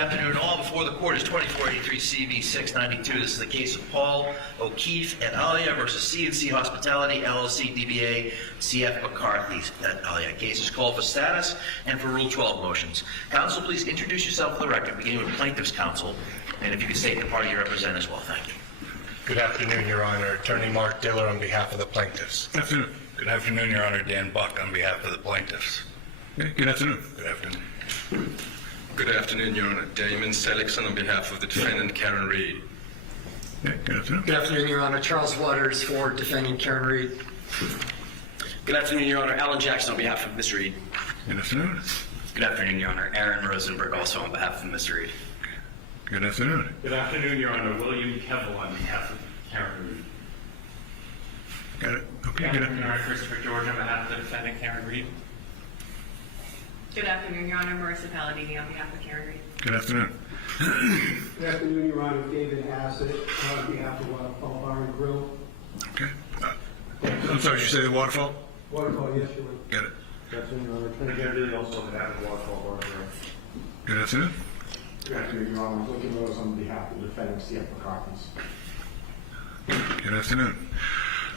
afternoon all. Before the court is 2483 CV 692. This is the case of Paul O'Keefe et alia versus C&C Hospitality, LLC, DBA, CF McCarthy et alia. Case is called for status and for Rule 12 motions. Counsel, please introduce yourself for the record, beginning with plaintiff's counsel. And if you could state the party you represent as well. Thank you. Good afternoon, Your Honor. Attorney Marc Diller on behalf of the plaintiffs. Good afternoon. Good afternoon, Your Honor. Dan Buck on behalf of the plaintiffs. Okay, good afternoon. Good afternoon. Good afternoon, Your Honor. Damon Seligson on behalf of the defendant, Karen Reed. Okay, good afternoon. Good afternoon, Your Honor. Charles Waters for defendant Karen Reed. Good afternoon, Your Honor. Alan Jackson on behalf of Ms. Reed. Good afternoon. Good afternoon, Your Honor. Aaron Rosenberg also on behalf of Ms. Reed. Good afternoon. Good afternoon, Your Honor. William Kevel on behalf of Karen Reed. Got it. Okay, Good good afternoon, Your afternoon. Honor. Christopher George on behalf of the defendant, Karen Reed. Good afternoon, Your Honor. Marissa Palladini on behalf of Karen Reed. Good afternoon. Good afternoon, Your Honor. David Hassett on behalf of Waterfall Bar and Grill. Okay. I'm sorry, did you say the Waterfall? Waterfall, yes, Your Honor. Got it. Good afternoon, Your Honor. Attorney General also on behalf of Waterfall Bar and Grill. Good afternoon. Good afternoon, Your Honor. Looking Rose on behalf of the defendant, CF McCarthy. Good afternoon.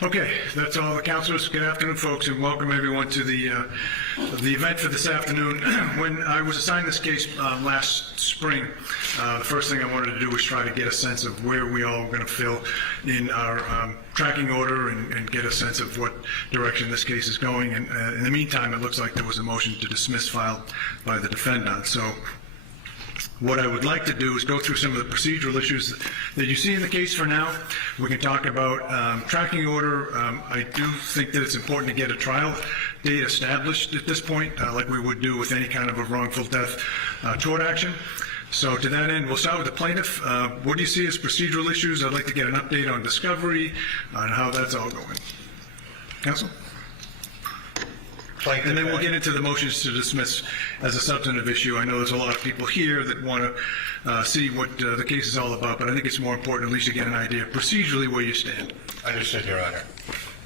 Okay, that's all the counselors. Good afternoon, folks, and welcome everyone to the event for this afternoon. When I was assigned this case last spring, the first thing I wanted to do was try to get a sense of where we all were going to fill in our tracking order and get a sense of what direction this case is going. And in the meantime, it looks like there was a motion to dismiss filed by the defendant. So what I would like to do is go through some of the procedural issues that you see in the case for now. We can talk about tracking order. I do think that it's important to get a trial date established at this point, like we would do with any kind of a wrongful death tort action. So to that end, we'll start with the plaintiff. What do you see as procedural issues? I'd like to get an update on discovery, on how that's all going. Counsel? And then we'll get into the motions to dismiss as a substantive issue. I know there's a lot of people here that want to see what the case is all about, but I think it's more important at least to get an idea procedurally where you stand. Understood, Your Honor.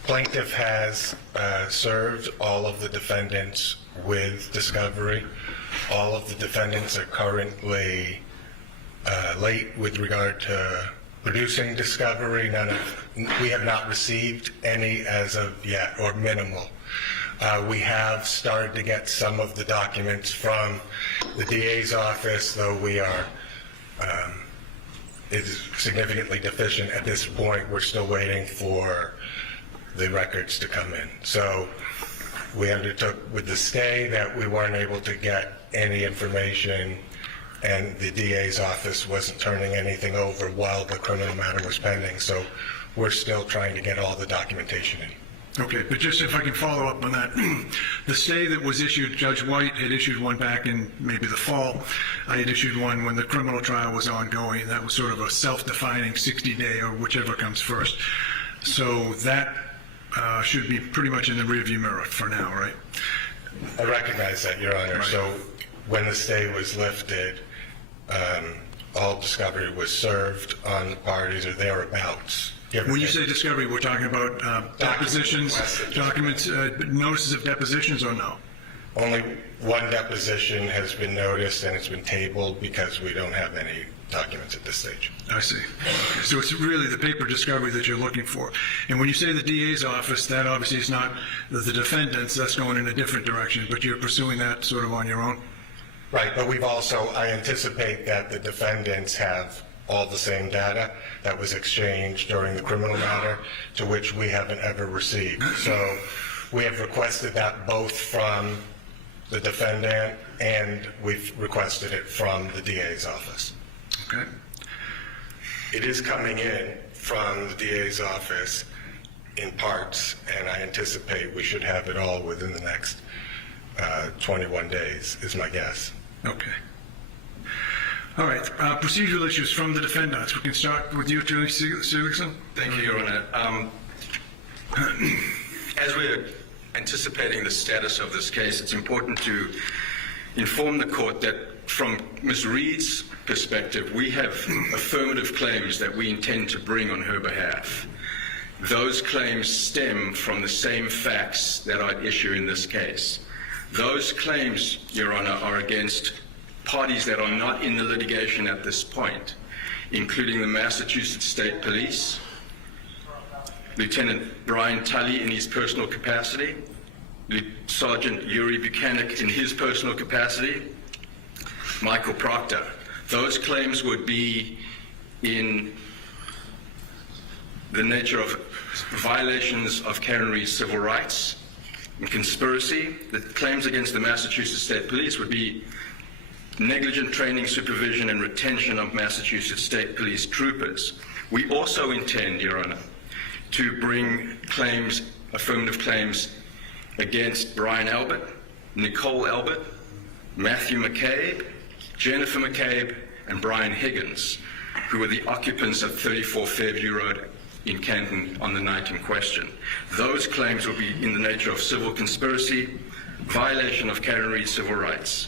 Plaintiff has served all of the defendants with discovery. All of the defendants are currently late with regard to producing discovery. We have not received any as of yet, or minimal. We have started to get some of the documents from the DA's office, though we are is significantly deficient at this point. We're still waiting for the records to come in. So we undertook with the stay that we weren't able to get any information, and the DA's office wasn't turning anything over while the criminal matter was pending. So we're still trying to get all the documentation in. Okay, but just if I can follow up on that, the stay that was issued, Judge White had issued one back in maybe the fall. I had issued one when the criminal trial was ongoing, and that was sort of a self-defining 60-day or whichever comes first. So that should be pretty much in the rearview mirror for now, right? I recognize that, Your Honor. Right. So when the stay was lifted, all discovery was served on the parties or thereabouts. When you say discovery, we're talking about depositions, documents, notices of depositions, or no? Only one deposition has been noticed, and it's been tabled because we don't have any documents at this stage. I see. Okay. So it's really the paper discovery that you're looking for. And when you say the DA's office, that obviously is not the defendants. That's going in a different direction, but you're pursuing that sort of on your own? Right, but we've also, I anticipate that the defendants have all the same data that was exchanged during the criminal matter, to which we haven't ever received. So we have requested that both from the defendant, and we've requested it from the DA's office. Okay. It is coming in from the DA's office in parts, and I anticipate we should have it all within the next 21 days, is my guess. Okay. All right, procedural issues from the defendants. We can start with you, Attorney Seligson. Thank you, Your Honor. As we're anticipating the status of this case, it's important to inform the court that from Ms. Reed's perspective, we have affirmative claims that we intend to bring on her behalf. Those claims stem from the same facts that are at issue in this case. Those claims, Your Honor, are against parties that are not in the litigation at this point, including the Massachusetts State Police, Lieutenant Brian Tully in his personal capacity, Sergeant Yuri Buchanan in his personal capacity, Michael Proctor. Those claims would be in the nature of violations of Karen Reed's civil rights and conspiracy. The claims against the Massachusetts State Police would be negligent training, supervision, and retention of Massachusetts State Police troopers. We also intend, Your Honor, to bring claims, affirmative claims, against Brian Albert, Nicole Albert, Matthew McCabe, Jennifer McCabe, and Brian Higgins, who were the occupants of 34 Fairview Road in Canton on the night in question. Those claims will be in the nature of civil conspiracy, violation of Karen Reed's civil rights,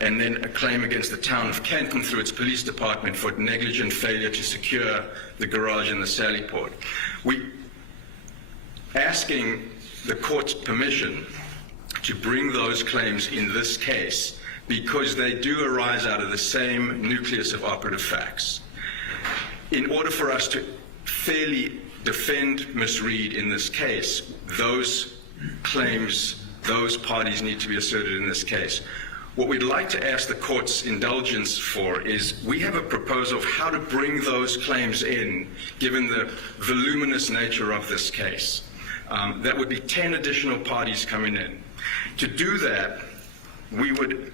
and then a claim against the town of Canton through its police department for negligent failure to secure the garage in the Sally Port. We asking the court's permission to bring those claims in this case because they do arise out of the same nucleus of operative facts. In order for us to fairly defend Ms. Reed in this case, those claims, those parties need to be asserted in this case. What we'd like to ask the court's indulgence for is we have a proposal of how to bring those claims in, given the voluminous nature of this case. That would be 10 additional parties coming in. To do that, we would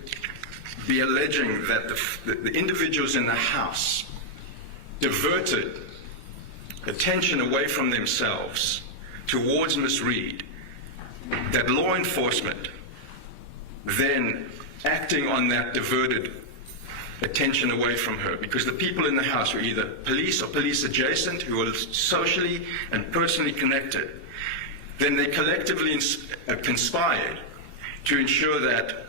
be alleging that the individuals in the House diverted attention away from themselves towards Ms. Reed, that law enforcement then acting on that diverted attention away from her, because the people in the House were either police or police adjacent who were socially and personally connected. Then they collectively conspired to ensure that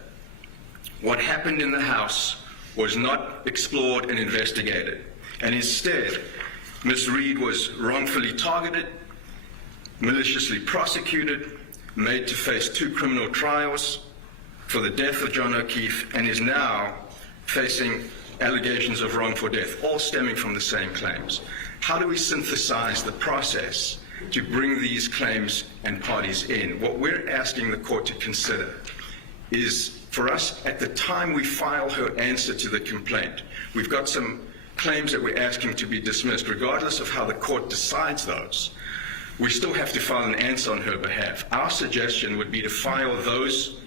what happened in the House was not explored and investigated. And instead, Ms. Reed was wrongfully targeted, maliciously prosecuted, made to face 2 criminal trials for the death of John O'Keefe, and is now facing allegations of wrongful death, all stemming from the same claims. How do we synthesize the process to bring these claims and parties in? What we're asking the court to consider is for us, at the time we file her answer to the complaint, we've got some claims that we're asking to be dismissed. Regardless of how the court decides those, we still have to file an answer on her behalf. Our suggestion would be to file those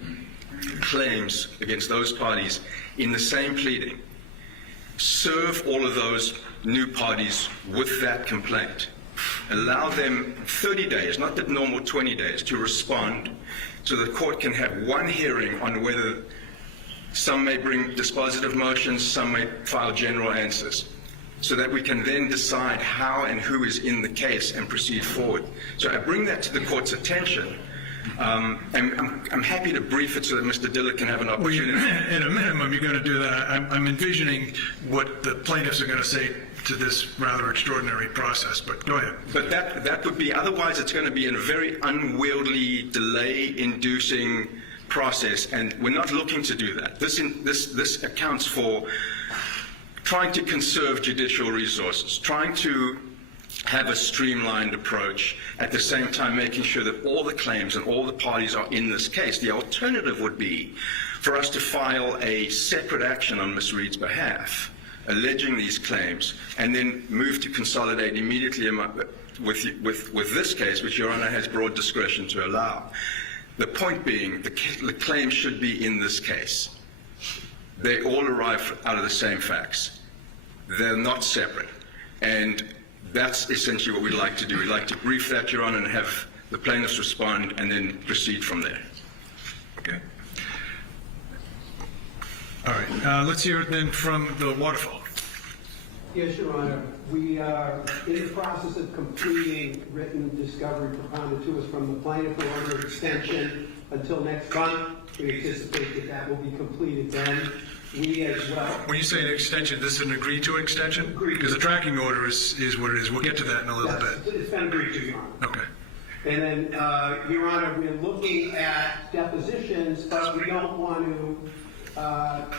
claims against those parties in the same pleading, serve all of those new parties with that complaint, allow them 30 days, not the normal 20 days, to respond, so the court can have one hearing on whether some may bring dispositive motions, some may file general answers, so that we can then decide how and who is in the case and proceed forward. So I bring that to the court's attention. And I'm happy to brief it so that Mr. Diller can have an opportunity. Well, at a minimum, you're going to do that. I'm envisioning what the plaintiffs are going to say to this rather extraordinary process, but go ahead. But that would be, otherwise it's going to be a very unwieldy, delay-inducing process, and we're not looking to do that. This accounts for trying to conserve judicial resources, trying to have a streamlined approach, at the same time making sure that all the claims and all the parties are in this case. The alternative would be for us to file a separate action on Ms. Reed's behalf, alleging these claims, and then move to consolidate immediately with this case, which Your Honor has broad discretion to allow. The point being, the claims should be in this case. They all arrive out of the same facts. They're not separate. And that's essentially what we'd like to do. We'd like to brief that, Your Honor, and have the plaintiffs respond and then proceed from there. Okay. All right. Let's hear it then from the Waterfall. Yes, Your Honor. We are in the process of completing written discovery propounded to us from the plaintiff for order of extension until next month. We anticipate that will be completed then. We as well. When you say an extension, this is an agreed-to extension? Agreed. Because the tracking order is what it is. We'll get to that in a little bit. It's been agreed to, Your Honor. Okay. And then, Your Honor, we're looking at depositions, but we don't want to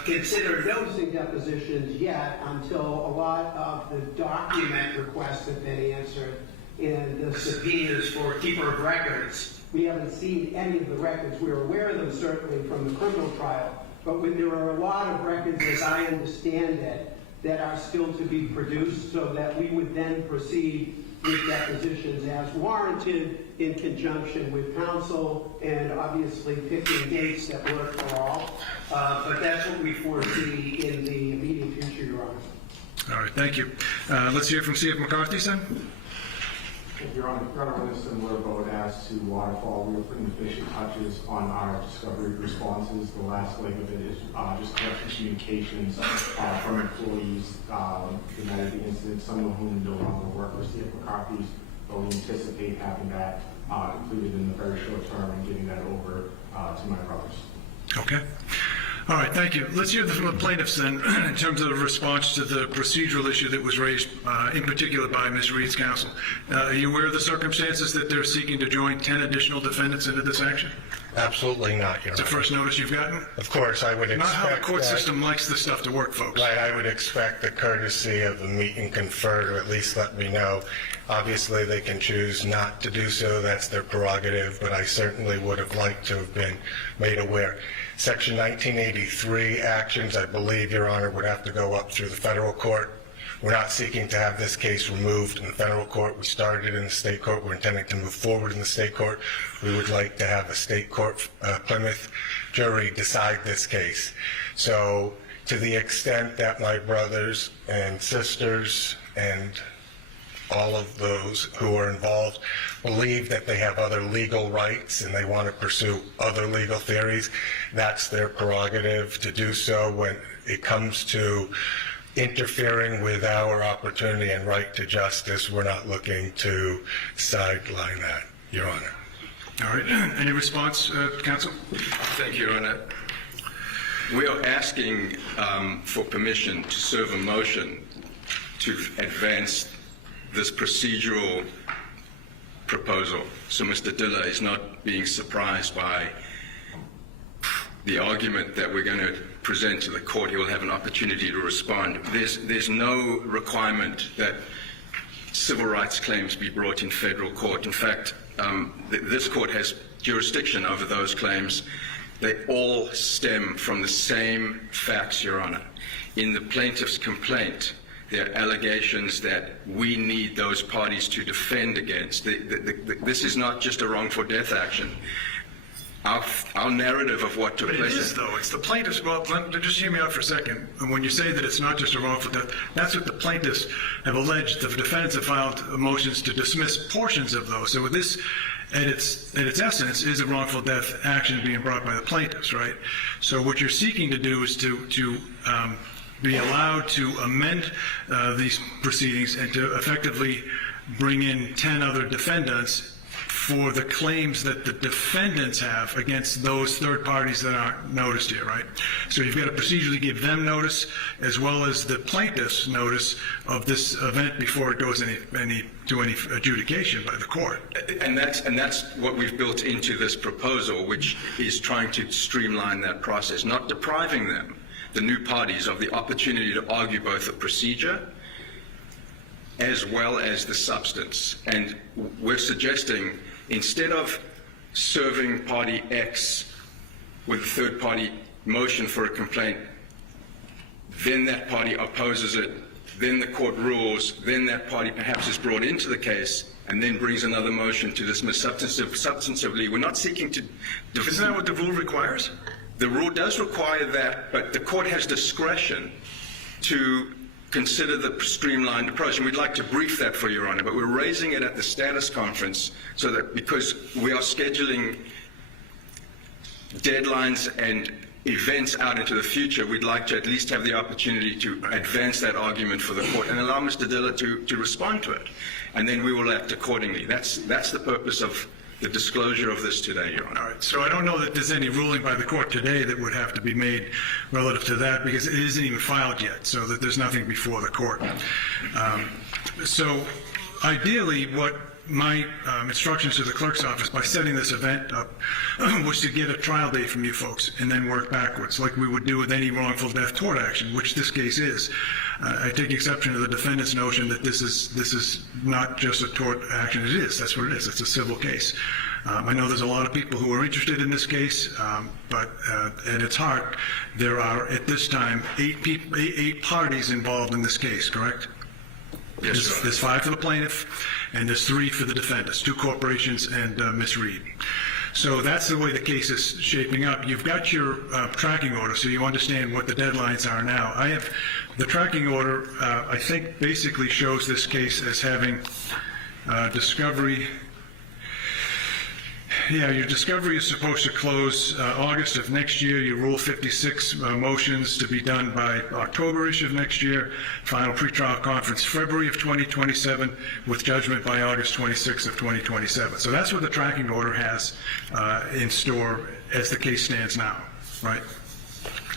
consider noticing depositions yet until a lot of the document requests have been answered and the subpoenas for keeper of records. We haven't seen any of the records. We're aware of them certainly from the criminal trial, but when there are a lot of records, as I understand it, that are still to be produced, so that we would then proceed with depositions as warranted in conjunction with counsel and obviously picking dates that work for all. But that's what we foresee in the immediate future, Your Honor. All right, thank you. Let's hear from C.F. McCarthy, then. Your Honor, we're in a similar boat as to Waterfall. We were putting the finishing touches on our discovery responses. The last leg of it is just collecting communications from employees the night of the incident, some of whom no longer work for C.F. McCarthy's, but we anticipate having that included in the very short term and getting that over to my brothers. Okay. All right, thank you. Let's hear from the plaintiffs then, in terms of the response to the procedural issue that was raised, in particular by Ms. Reed's counsel. Are you aware of the circumstances that they're seeking to join 10 additional defendants into this action? Absolutely not, Your It's the Honor. first notice you've gotten? Of course, I would expect Not how the court that- system likes this stuff to work, folks. Right, I would expect the courtesy of the meet and confer to at least let me know. Obviously, they can choose not to do so. That's their prerogative, but I certainly would have liked to have been made aware. Section 1983 actions, I believe, Your Honor, would have to go up through the federal court. We're not seeking to have this case removed in the federal court. We started in the state court. We're intending to move forward in the state court. We would like to have a state court, Plymouth jury decide this case. So to the extent that my brothers and sisters and all of those who are involved believe that they have other legal rights and they want to pursue other legal theories, that's their prerogative to do so. When it comes to interfering with our opportunity and right to justice, we're not looking to sideline that, Your Honor. All right. Any response, counsel? Thank you, Your Honor. We are asking for permission to serve a motion to advance this procedural proposal. So Mr. Diller is not being surprised by the argument that we're going to present to the court. He will have an opportunity to respond. There's no requirement that civil rights claims be brought in federal court. In fact, this court has jurisdiction over those claims. They all stem from the same facts, Your Honor. In the plaintiff's complaint, there are allegations that we need those parties to defend against. This is not just a wrongful death action. Our narrative of what took But it place. is, though. It's the plaintiffs. Well, just hear me out for a second. When you say that it's not just a wrongful death, that's what the plaintiffs have alleged. The defendants have filed motions to dismiss portions of those. So this, at its essence, is a wrongful death action being brought by the plaintiffs, right? So what you're seeking to do is to be allowed to amend these proceedings and to effectively bring in 10 other defendants for the claims that the defendants have against those third parties that aren't noticed here, right? So you've got to procedurally give them notice as well as the plaintiffs notice of this event before it goes to any adjudication by the court. And that's what we've built into this proposal, which is trying to streamline that process, not depriving them, the new parties, of the opportunity to argue both the procedure as well as the substance. And we're suggesting, instead of serving party X with a third party motion for a complaint, then that party opposes it, then the court rules, then that party perhaps is brought into the case, and then brings another motion to dismiss substantively. We're not seeking to... Isn't that what the rule requires? The rule does require that, but the court has discretion to consider the streamlined approach, and we'd like to brief that for Your Honor, but we're raising it at the status conference so that, because we are scheduling deadlines and events out into the future, we'd like to at least have the opportunity to advance that argument for the court and allow Mr. Diller to respond to it, and then we will act accordingly. That's the purpose of the disclosure of this today, Your Honor. All right, so I don't know that there's any ruling by the court today that would have to be made relative to that, because it isn't even filed yet, so that there's nothing before the court. So ideally, what my instructions to the clerk's office by setting this event up was to get a trial date from you folks and then work backwards, like we would do with any wrongful death tort action, which this case is. I take exception to the defendant's notion that this is not just a tort action. It is. That's what it is. It's a civil case. I know there's a lot of people who are interested in this case, but at its heart, there are, at this time, eight parties involved in this case, correct? Yes, sir. There's 5 for the plaintiff, and there's 3 for the defendants, 2 corporations and Ms. Reed. So that's the way the case is shaping up. You've got your tracking order, so you understand what the deadlines are now. I have the tracking order, I think, basically shows this case as having discovery. Yeah, your discovery is supposed to close August of next year. Your Rule 56 motions to be done by October-ish of next year. Final pretrial conference February of 2027 with judgment by August 26th of 2027. So that's what the tracking order has in store as the case stands now, right?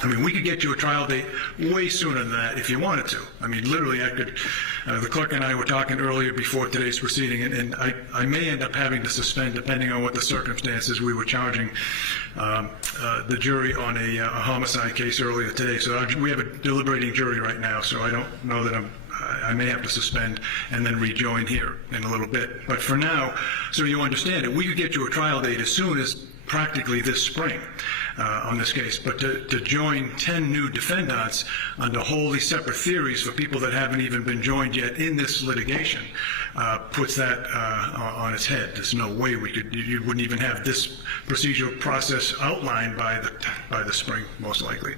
I mean, we could get you a trial date way sooner than that if you wanted to. I mean, literally, I could, the clerk and I were talking earlier before today's proceeding, and I may end up having to suspend, depending on what the circumstances. We were charging the jury on a homicide case earlier today. So we have a deliberating jury right now, so I don't know that I may have to suspend and then rejoin here in a little bit. But for now, so you understand it, we could get you a trial date as soon as practically this spring on this case. But to join 10 new defendants under wholly separate theories for people that haven't even been joined yet in this litigation puts that on its head. There's no way we could, you wouldn't even have this procedural process outlined by the spring, most likely.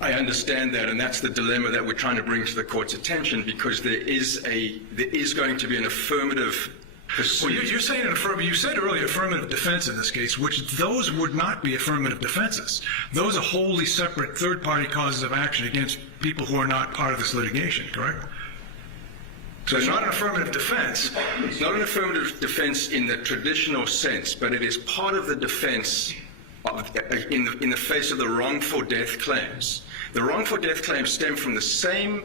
I understand that, and that's the dilemma that we're trying to bring to the court's attention, because there is going to be an affirmative pursuit. Well, you're saying an affirmative. You said earlier affirmative defense in this case, which those would not be affirmative defenses. Those are wholly separate third-party causes of action against people who are not part of this litigation, correct? So it's not an affirmative defense. It's not an affirmative defense in the traditional sense, but it is part of the defense in the face of the wrongful death claims. The wrongful death claims stem from the same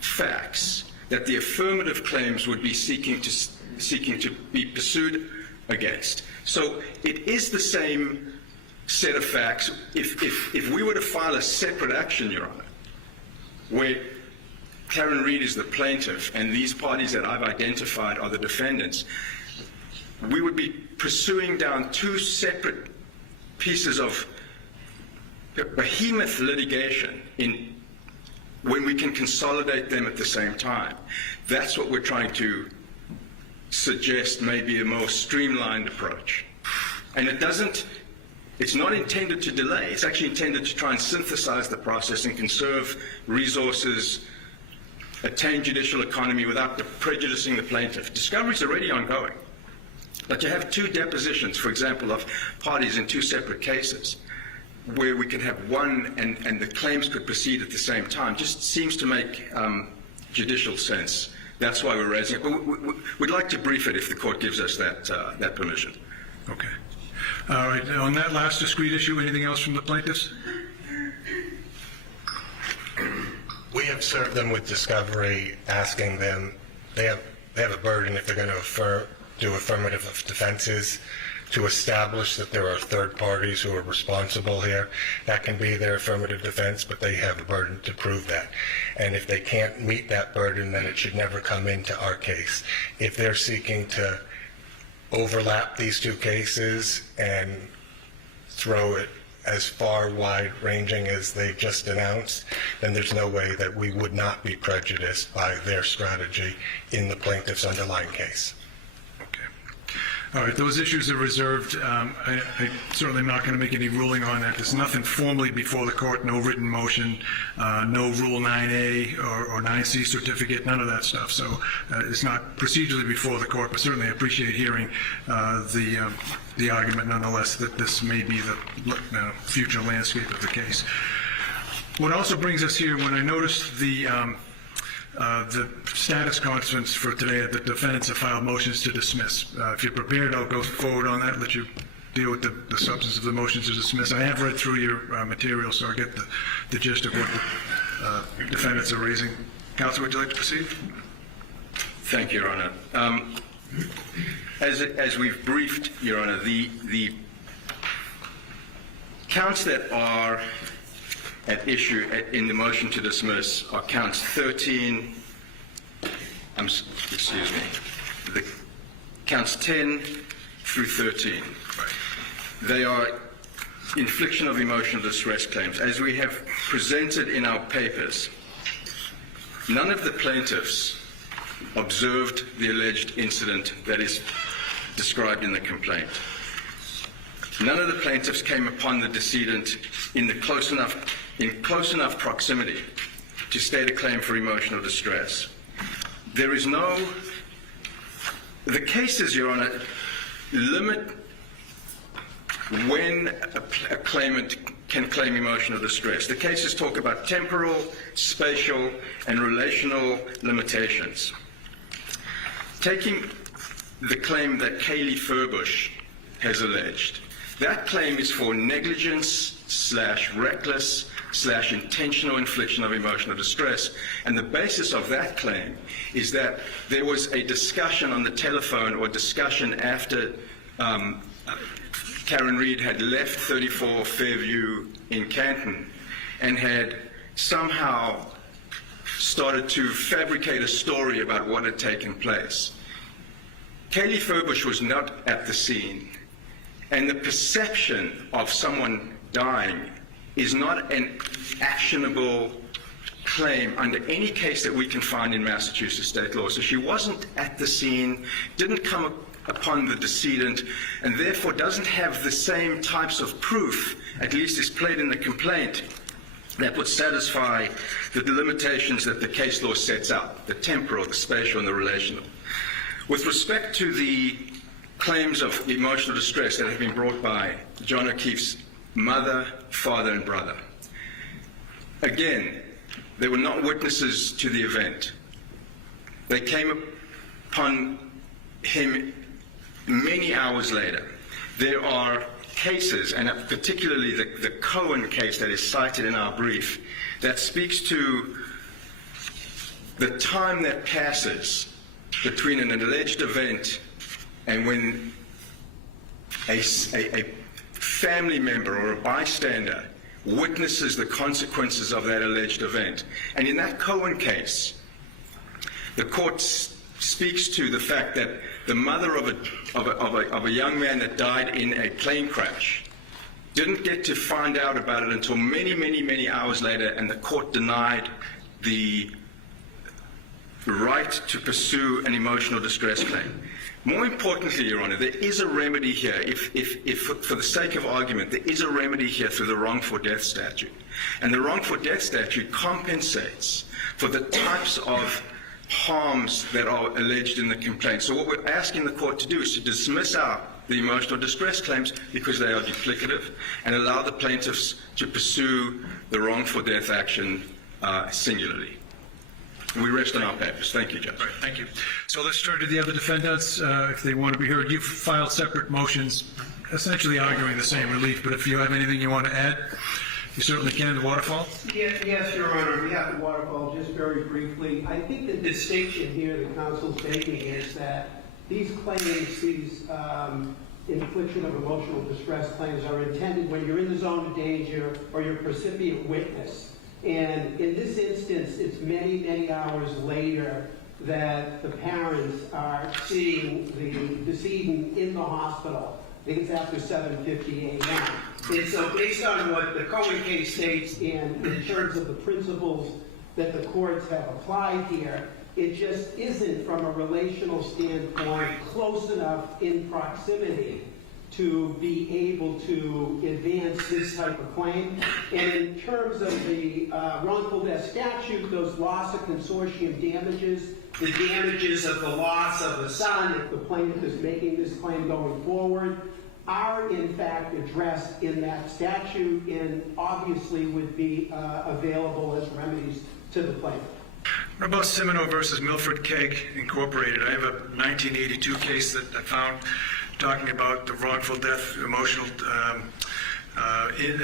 facts that the affirmative claims would be seeking to be pursued against. So it is the same set of facts. If we were to file a separate action, Your Honor, where Karen Reed is the plaintiff and these parties that I've identified are the defendants, we would be pursuing down 2 separate pieces of behemoth litigation when we can consolidate them at the same time. That's what we're trying to suggest may be a more streamlined approach. And it's not intended to delay. It's actually intended to try and synthesize the process and conserve resources, attain judicial economy without prejudicing the plaintiff. Discovery is already ongoing. But to have 2 depositions, for example, of parties in 2 separate cases, where we can have one and the claims could proceed at the same time, just seems to make judicial sense. That's why we're raising it. But we'd like to brief it if the court gives us that permission. Okay. All right. On that last discrete issue, anything else from the plaintiffs? We have served them with discovery, asking them, they have a burden if they're going to do affirmative defenses to establish that there are third parties who are responsible here. That can be their affirmative defense, but they have a burden to prove that. And if they can't meet that burden, then it should never come into our case. If they're seeking to overlap these 2 cases and throw it as far wide-ranging as they just announced, then there's no way that we would not be prejudiced by their strategy in the plaintiff's underlying case. All right, those issues are reserved. I certainly am not going to make any ruling on that. There's nothing formally before the court, no written motion, no Rule 9A or 9C certificate, none of that stuff. So it's not procedurally before the court, but certainly I appreciate hearing the argument nonetheless that this may be the future landscape of the case. What also brings us here, when I noticed the status conference for today, the defendants have filed motions to dismiss. If you're prepared, I'll go forward on that, let you deal with the substance of the motions to dismiss. I have read through your material, so I get the gist of what the defendants are raising. Counsel, would you like to proceed? Thank you, Your Honor. As we've briefed, Your Honor, the counts that are at issue in the motion to dismiss are counts 13, the counts 10 through 13. They are infliction of emotional distress claims. As we have presented in our papers, none of the plaintiffs observed the alleged incident that is described in the complaint. None of the plaintiffs came upon the decedent in close enough proximity to state a claim for emotional distress. There is no... The cases, Your Honor, limit when a claimant can claim emotional distress. The cases talk about temporal, spatial, and relational limitations. Taking the claim that Kaylee Furbush has alleged, that claim is for negligence/reckless/intentional infliction of emotional distress, and the basis of that claim is that there was a discussion on the telephone or discussion after Karen Reed had left 34 Fairview in Canton and had somehow started to fabricate a story about what had taken place. Kaylee Furbush was not at the scene, and the perception of someone dying is not an actionable claim under any case that we can find in Massachusetts state law. So she wasn't at the scene, didn't come upon the decedent, and therefore doesn't have the same types of proof, at least is played in the complaint, that would satisfy the limitations that the case law sets up, the temporal, the spatial, and the relational. With respect to the claims of emotional distress that have been brought by John O'Keefe's mother, father, and brother, again, they were not witnesses to the event. They came upon him many hours later. There are cases, and particularly the Cohen case that is cited in our brief, that speaks to the time that passes between an alleged event and when a family member or a bystander witnesses the consequences of that alleged event. And in that Cohen case, the court speaks to the fact that the mother of a young man that died in a plane crash didn't get to find out about it until many, many, many hours later, and the court denied the right to pursue an emotional distress claim. More importantly, Your Honor, there is a remedy here, if for the sake of argument, there is a remedy here through the wrongful death statute. And the wrongful death statute compensates for the types of harms that are alleged in the complaint. So what we're asking the court to do is to dismiss out the emotional distress claims because they are duplicative and allow the plaintiffs to pursue the wrongful death action singularly. We rest on our papers. Thank you, Judge. All right, thank you. So let's turn to the other defendants, if they want to be heard. You've filed separate motions, essentially arguing the same relief, but if you have anything you want to add, you certainly can. The Waterfall? Yes, Your Honor. On behalf of Waterfall, just very briefly, I think the distinction here that counsel's making is that these claims, these infliction of emotional distress claims, are intended when you're in the zone of danger or you're a recipient witness. And in this instance, it's many, many hours later that the parents are seeing the decedent in the hospital. I think it's after 7:50 a.m. And so based on what the Cohen case states and in terms of the principles that the courts have applied here, it just isn't, from a relational standpoint, close enough in proximity to be able to advance this type of claim. And in terms of the wrongful death statute, those loss of consortium damages, the damages of the loss of the son, if the plaintiff is making this claim going forward, are in fact addressed in that statute and obviously would be available as remedies to the plaintiff. What about Semino versus Milford Keg Incorporated? I have a 1982 case that I found talking about the wrongful death, emotional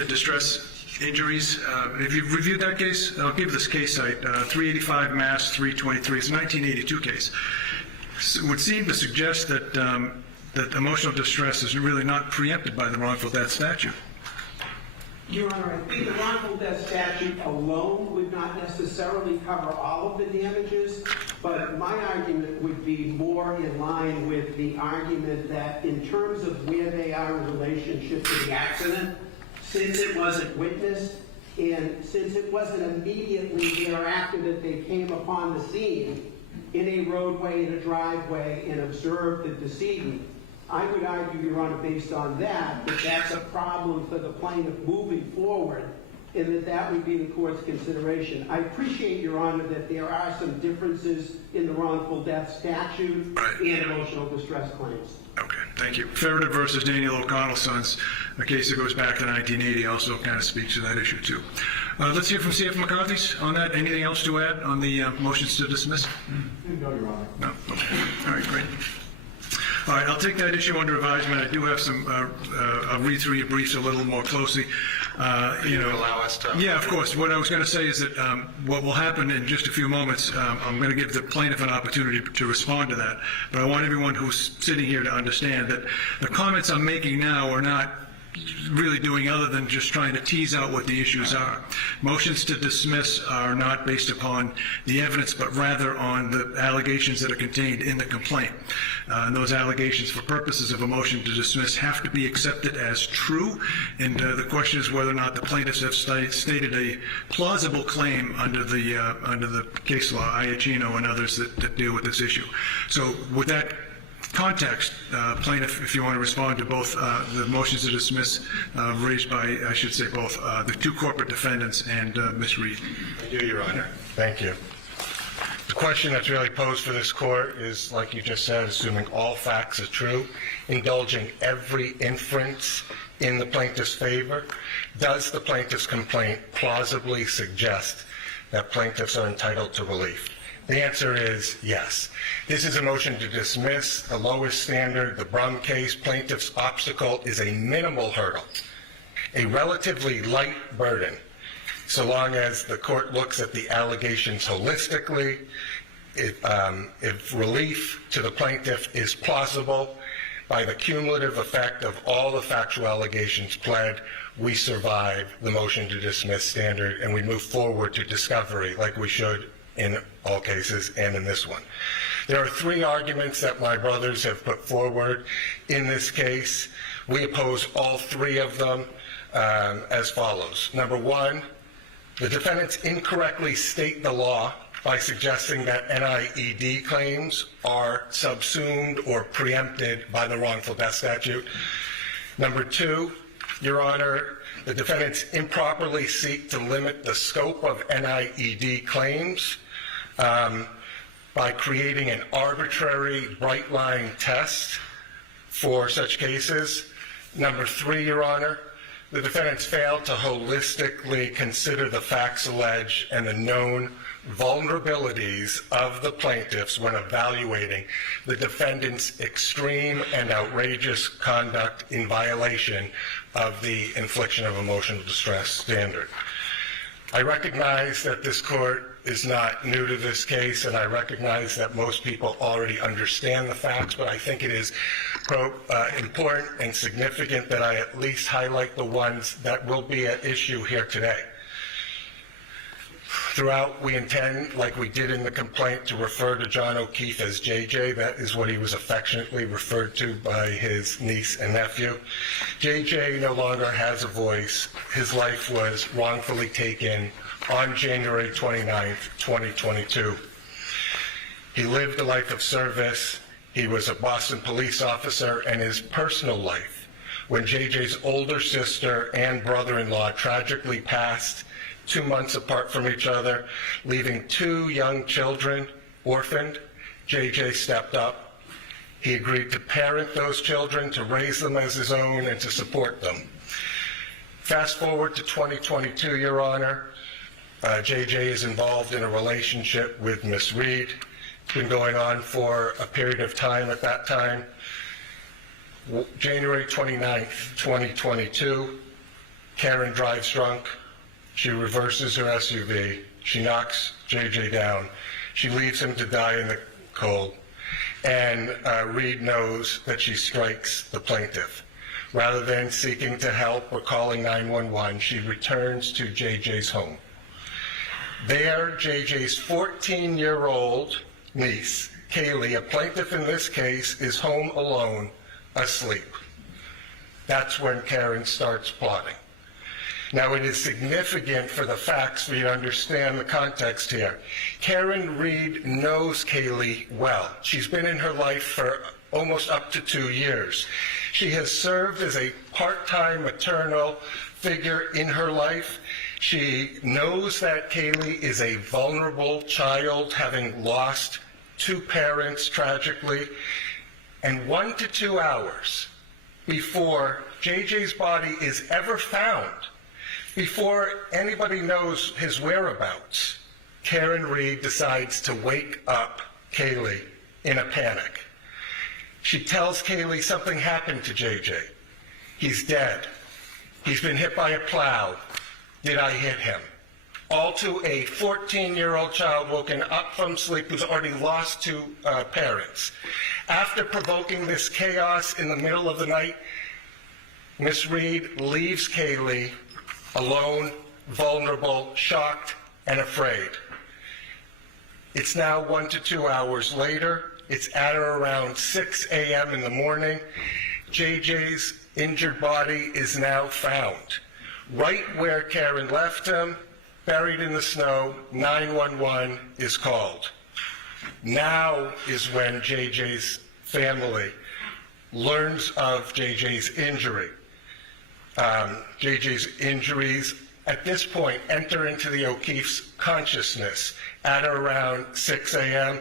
distress injuries. Have you reviewed that case? I'll give this case site, 385 Mass 323. It's a 1982 case. would seem to suggest that that emotional distress is really not preempted by the wrongful death statute. Your Honor, I think the wrongful death statute alone would not necessarily cover all of the damages, but my argument would be more in line with the argument that in terms of where they are in relationship to the accident, since it wasn't witnessed, and since it wasn't immediately thereafter that they came upon the scene in a roadway, in a driveway, and observed the decedent, I would argue, Your Honor, based on that, that that's a problem for the plaintiff moving forward, and that that would be the court's consideration. I appreciate, Your Honor, that there are some differences in the wrongful death statute and emotional distress claims. Okay, thank you. Affirmative versus Daniel O'Connell's sons, a case that goes back to 1980, also kind of speaks to that issue too. Let's hear from C.F. McCarthy's on that. Anything else to add on the motions to dismiss? No, Your Honor. No? Okay. All right, great. All right, I'll take that issue under advisement. I do have some, I'll read through your briefs a little more closely. Allow us to. Yeah, of course. What I was going to say is that what will happen in just a few moments, I'm going to give the plaintiff an opportunity to respond to that. But I want everyone who's sitting here to understand that the comments I'm making now are not really doing other than just trying to tease out what the issues are. Motions to dismiss are not based upon the evidence, but rather on the allegations that are contained in the complaint. And those allegations, for purposes of a motion to dismiss, have to be accepted as true. And the question is whether or not the plaintiffs have stated a plausible claim under the case law, Iacchino and others that deal with this issue. So with that context, plaintiff, if you want to respond to both the motions to dismiss raised by, I should say, both the two corporate defendants and Ms. Reed. I do, Your Honor. Thank you. The question that's really posed for this court is, like you just said, assuming all facts are true, indulging every inference in the plaintiff's favor, does the plaintiff's complaint plausibly suggest that plaintiffs are entitled to relief? The answer is yes. This is a motion to dismiss. The lowest standard, the Brum case, plaintiff's obstacle is a minimal hurdle, a relatively light burden, so long as the court looks at the allegations holistically. If relief to the plaintiff is plausible, by the cumulative effect of all the factual allegations pled, we survive the motion to dismiss standard and we move forward to discovery like we should in all cases and in this one. There are three arguments that my brothers have put forward in this case. We oppose all three of them as follows. Number one, the defendants incorrectly state the law by suggesting that NIED claims are subsumed or preempted by the wrongful death statute. Number two, Your Honor, the defendants improperly seek to limit the scope of NIED claims by creating an arbitrary bright-line test for such cases. Number three, Your Honor, the defendants failed to holistically consider the facts alleged and the known vulnerabilities of the plaintiffs when evaluating the defendant's extreme and outrageous conduct in violation of the infliction of emotional distress standard. I recognize that this court is not new to this case, and I recognize that most people already understand the facts, but I think it is important and significant that I at least highlight the ones that will be at issue here today. Throughout, we intend, like we did in the complaint, to refer to John O'Keefe as JJ. That is what he was affectionately referred to by his niece and nephew. JJ no longer has a voice. His life was wrongfully taken on January 29th, 2022. He lived a life of service. He was a Boston police officer, and his personal life, when JJ's older sister and brother-in-law tragically passed 2 months apart from each other, leaving 2 young children orphaned, JJ stepped up. He agreed to parent those children, to raise them as his own, and to support them. Fast forward to 2022, Your Honor. JJ is involved in a relationship with Miss Reed. It's been going on for a period of time at that time. January 29th, 2022, Karen drives drunk. She reverses her SUV. She knocks JJ down. She leaves him to die in the cold. and Reed knows that she strikes the plaintiff. Rather than seeking to help or calling 911, she returns to JJ's home. There, JJ's 14-year-old niece, Kaylee, a plaintiff in this case, is home alone, asleep. That's when Karen starts plotting. Now, it is significant for the facts for you to understand the context here. Karen Reed knows Kaylee well. She's been in her life for almost up to 2 years. She has served as a part-time maternal figure in her life. She knows that Kaylee is a vulnerable child, having lost 2 parents tragically. And 1 to 2 hours before JJ's body is ever found, before anybody knows his whereabouts, Karen Reed decides to wake up Kaylee in a panic. She tells Kaylee something happened to JJ. He's dead. He's been hit by a plow. Did I hit him? All to a 14-year-old child woken up from sleep who's already lost 2 parents. After provoking this chaos in the middle of the night, Miss Reed leaves Kaylee alone, vulnerable, shocked, and afraid. It's now 1 to 2 hours later. It's at or around 6 a.m. in the morning. JJ's injured body is now found. Right where Karen left him, buried in the snow, 911 is called. Now is when JJ's family learns of JJ's injury. JJ's injuries at this point enter into the O'Keefe's consciousness. At or around 6 a.m.,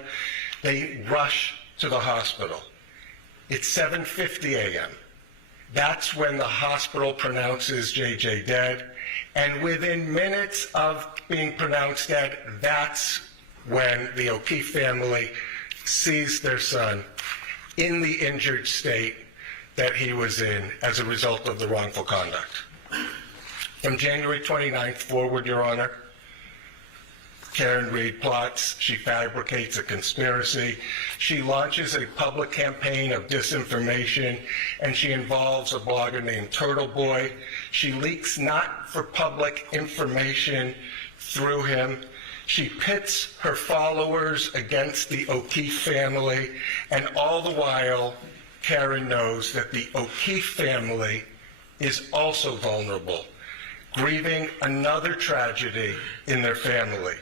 they rush to the hospital. It's 7:50 a.m. That's when the hospital pronounces JJ dead. And within minutes of being pronounced dead, that's when the O'Keefe family sees their son in the injured state that he was in as a result of the wrongful conduct. From January 29th forward, Your Honor, Karen Reed plots, she fabricates a conspiracy, she launches a public campaign of disinformation, and she involves a blogger named Turtle Boy. She leaks not for public information through him. She pits her followers against the O'Keefe family, and all the while, Karen knows that the O'Keefe family is also vulnerable, grieving another tragedy in their family.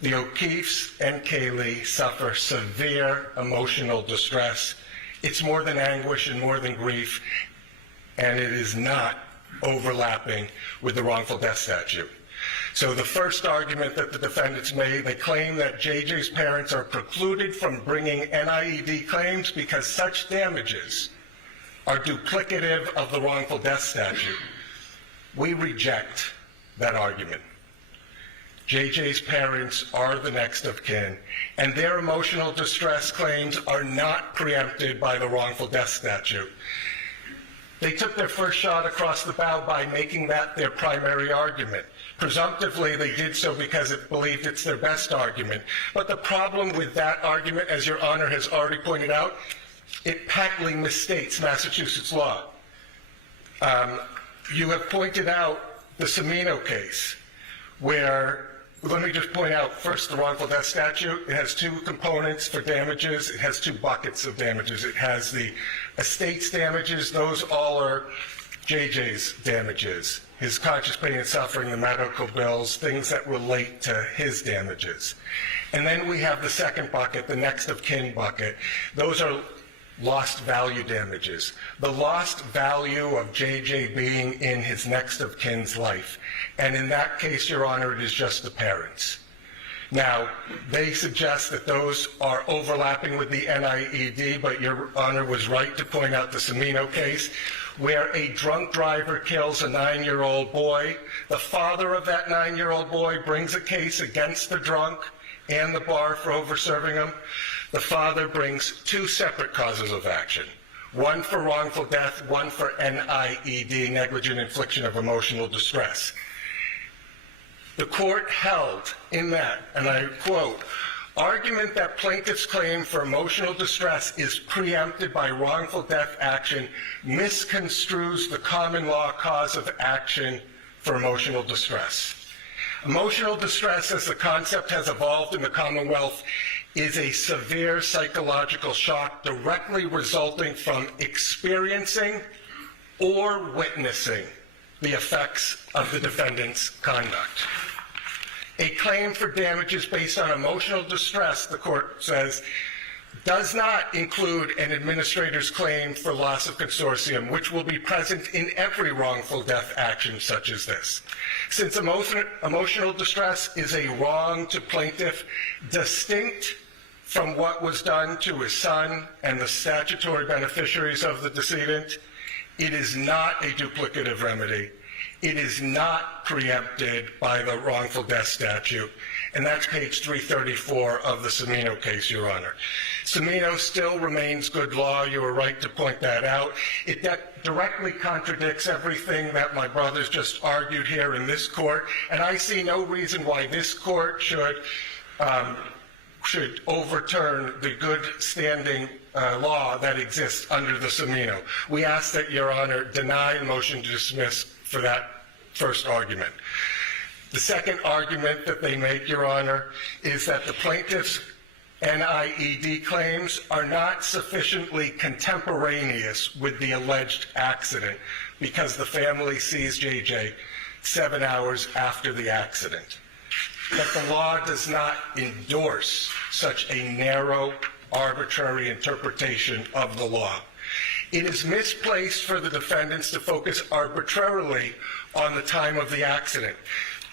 The O'Keefes and Kaylee suffer severe emotional distress. It's more than anguish and more than grief, and it is not overlapping with the wrongful death statute. So the first argument that the defendants made, they claim that JJ's parents are precluded from bringing NIED claims because such damages are duplicative of the wrongful death statute. We reject that argument. JJ's parents are the next of kin, and their emotional distress claims are not preempted by the wrongful death statute. They took their first shot across the bow by making that their primary argument. Presumptively, they did so because it believed it's their best argument. But the problem with that argument, as Your Honor has already pointed out, it patently misstates Massachusetts law. You have pointed out the Cimino case, where, let me just point out first the wrongful death statute. It has 2 components for damages. It has 2 buckets of damages. It has the estate's damages. Those all are JJ's damages, his conscious pain and suffering, the medical bills, things that relate to his damages. And then we have the second bucket, the next of kin bucket. Those are lost value damages. The lost value of JJ being in his next of kin's life. And in that case, Your Honor, it is just the parents. Now, they suggest that those are overlapping with the NIED, but Your Honor was right to point out the Cimino case, where a drunk driver kills a 9-year-old boy. The father of that 9-year-old boy brings a case against the drunk and the bar for over-serving him. The father brings 2 separate causes of action, one for wrongful death, one for NIED, negligent infliction of emotional distress. The court held in that, and I quote, Argument that plaintiff's claim for emotional distress is preempted by wrongful death action misconstrues the common law cause of action for emotional distress. Emotional distress, as the concept has evolved in the Commonwealth, is a severe psychological shock directly resulting from experiencing or witnessing the effects of the defendant's conduct. A claim for damages based on emotional distress, the court says, does not include an administrator's claim for loss of consortium, which will be present in every wrongful death action such as this. Since emotional distress is a wrong to plaintiff distinct from what was done to his son and the statutory beneficiaries of the decedent, it is not a duplicative remedy. It is not preempted by the wrongful death statute, and that's page 334 of the Cimino case, Your Honor. Cimino still remains good law. You were right to point that out. It directly contradicts everything that my brothers just argued here in this court, and I see no reason why this court should overturn the good standing law that exists under the Cimino. We ask that Your Honor deny the motion to dismiss for that first argument. The second argument that they make, Your Honor, is that the plaintiff's NIED claims are not sufficiently contemporaneous with the alleged accident because the family sees JJ 7 hours after the accident. That the law does not endorse such a narrow, arbitrary interpretation of the law. It is misplaced for the defendants to focus arbitrarily on the time of the accident,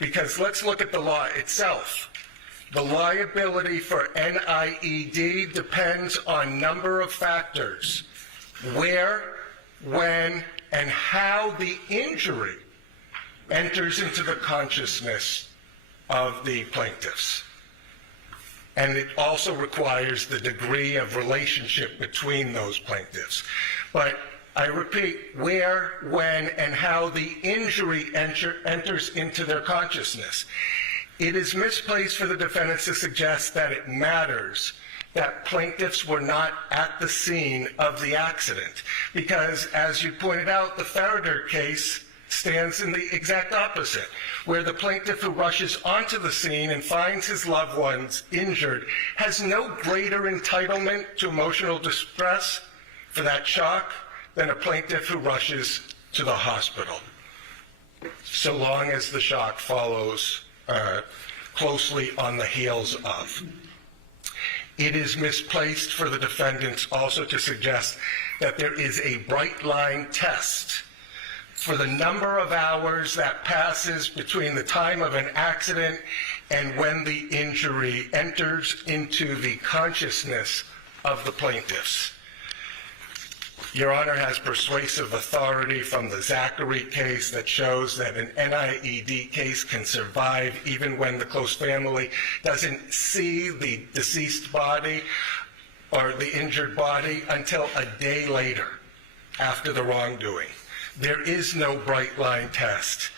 because let's look at the law itself. The liability for NIED depends on a number of factors: where, when, and how the injury enters into the consciousness of the plaintiffs. And it also requires the degree of relationship between those plaintiffs. But I repeat, where, when, and how the injury enters into their consciousness. It is misplaced for the defendants to suggest that it matters that plaintiffs were not at the scene of the accident, because, as you pointed out, the Farrader case stands in the exact opposite, where the plaintiff who rushes onto the scene and finds his loved ones injured has no greater entitlement to emotional distress for that shock than a plaintiff who rushes to the hospital, so long as the shock follows closely on the heels of. It is misplaced for the defendants also to suggest that there is a bright line test for the number of hours that passes between the time of an accident and when the injury enters into the consciousness of the plaintiffs. Your Honor has persuasive authority from the Zachary case that shows that an NIED case can survive even when the close family doesn't see the deceased body or the injured body until a day later after the wrongdoing. There is no bright line test.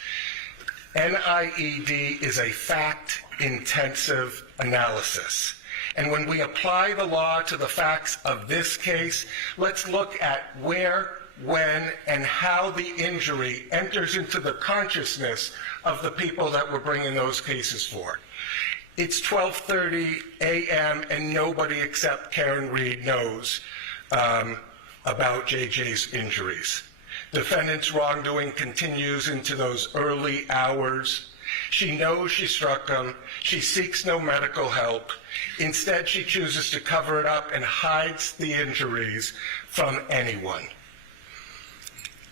NIED is a fact-intensive analysis. And when we apply the law to the facts of this case, let's look at where, when, and how the injury enters into the consciousness of the people that we're bringing those cases for. It's 12:30 a.m. and nobody except Karen Reed knows about JJ's injuries. Defendant's wrongdoing continues into those early hours. She knows she struck him. She seeks no medical help. Instead, she chooses to cover it up and hides the injuries from anyone.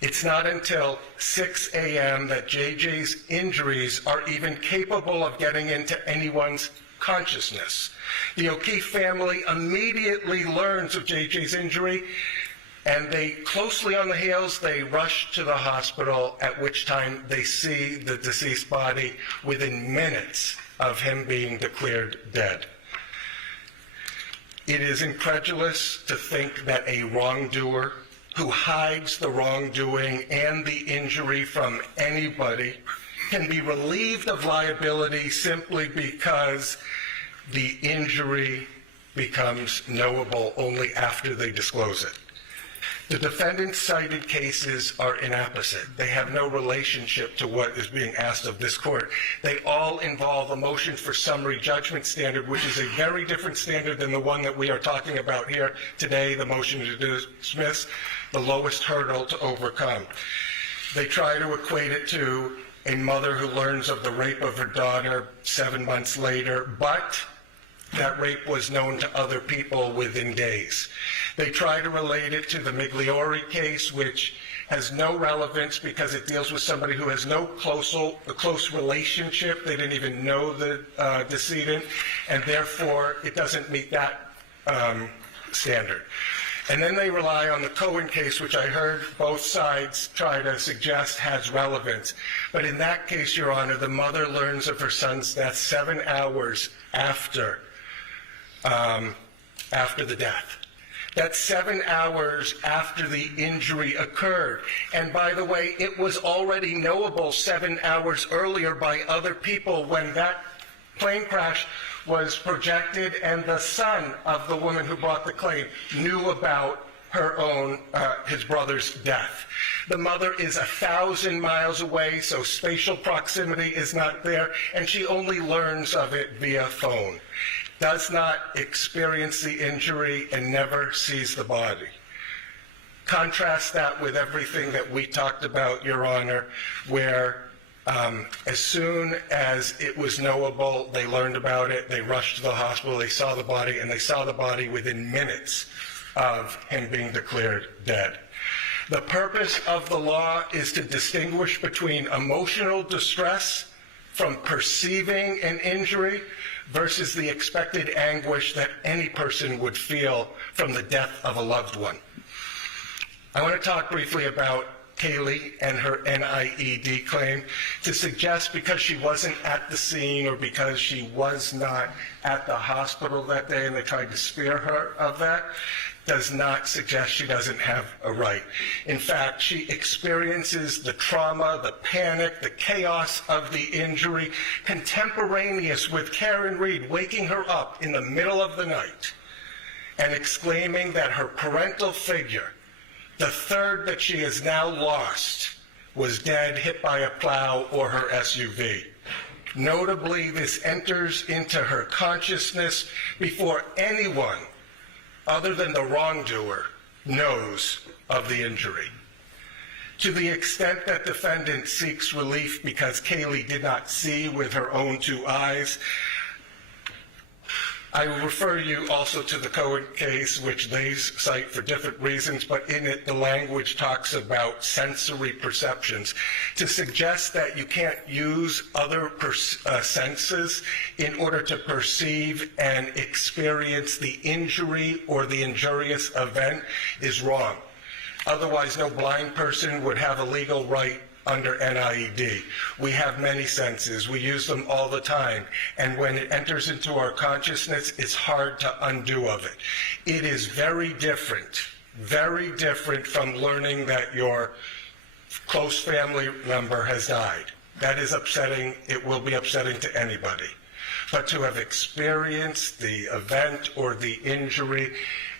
It's not until 6 a.m. that JJ's injuries are even capable of getting into anyone's consciousness. The O'Keefe family immediately learns of JJ's injury, and they, closely on the heels, they rush to the hospital, at which time they see the deceased body within minutes of him being declared dead. It is incredulous to think that a wrongdoer who hides the wrongdoing and the injury from anybody can be relieved of liability simply because the injury becomes knowable only after they disclose it. The defendant's cited cases are inapposite. They have no relationship to what is being asked of this court. They all involve a motion for summary judgment standard, which is a very different standard than the one that we are talking about here today, the motion to dismiss, the lowest hurdle to overcome. They try to equate it to a mother who learns of the rape of her daughter 7 months later, but that rape was known to other people within days. They try to relate it to the Migliore case, which has no relevance because it deals with somebody who has no close relationship. They didn't even know the decedent, and therefore it doesn't meet that standard. And then they rely on the Cohen case, which I heard both sides try to suggest has relevance. But in that case, Your Honor, the mother learns of her son's death 7 hours after the death. That's 7 hours after the injury occurred. And by the way, it was already knowable 7 hours earlier by other people when that plane crash was projected, and the son of the woman who brought the claim knew about her own, his brother's death. The mother is 1,000 miles away, so spatial proximity is not there, and she only learns of it via phone. Does not experience the injury and never sees the body. Contrast that with everything that we talked about, Your Honor, where as soon as it was knowable, they learned about it, they rushed to the hospital, they saw the body, and they saw the body within minutes of him being declared dead. The purpose of the law is to distinguish between emotional distress from perceiving an injury versus the expected anguish that any person would feel from the death of a loved one. I want to talk briefly about Kaylee and her NIED claim to suggest because she wasn't at the scene or because she was not at the hospital that day and they tried to spare her of that, does not suggest she doesn't have a right. In fact, she experiences the trauma, the panic, the chaos of the injury contemporaneous with Karen Reed waking her up in the middle of the night and exclaiming that her parental figure, the third that she has now lost, was dead, hit by a plow or her SUV. Notably, this enters into her consciousness before anyone other than the wrongdoer knows of the injury. To the extent that defendant seeks relief because Kaylee did not see with her own 2 eyes, I will refer you also to the Cohen case, which they cite for different reasons, but in it the language talks about sensory perceptions to suggest that you can't use other senses in order to perceive and experience the injury or the injurious event is wrong. Otherwise, no blind person would have a legal right under NIED. We have many senses. We use them all the time. And when it enters into our consciousness, it's hard to undo of it. It is very different from learning that your close family member has died. That is upsetting. It will be upsetting to anybody. But to have experienced the event or the injury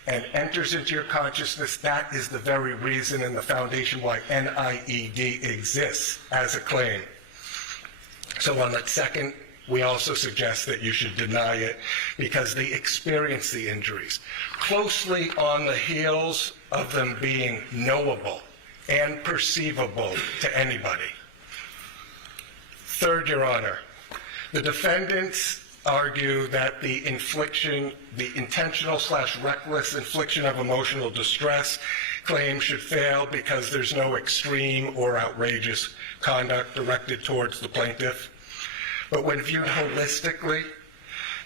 and enters into your consciousness, that is the very reason and the foundation why NIED exists as a claim. So on that second, we also suggest that you should deny it because they experience the injuries. Closely on the heels of them being knowable and perceivable to anybody. Third, Your Honor, the defendants argue that the infliction, the intentional/reckless infliction of emotional distress claim should fail because there's no extreme or outrageous conduct directed towards the plaintiff. But when viewed holistically,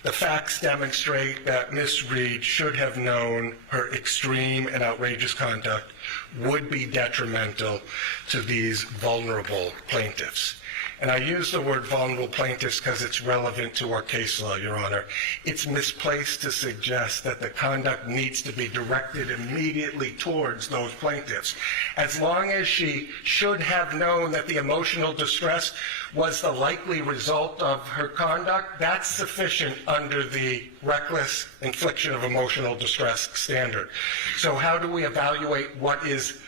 the facts demonstrate that Ms. Reed should have known her extreme and outrageous conduct would be detrimental to these vulnerable plaintiffs. and I use the word vulnerable plaintiffs because it's relevant to our case law, Your Honor, it's misplaced to suggest that the conduct needs to be directed immediately towards those plaintiffs. As long as she should have known that the emotional distress was the likely result of her conduct, that's sufficient under the reckless infliction of emotional distress standard. So how do we evaluate what is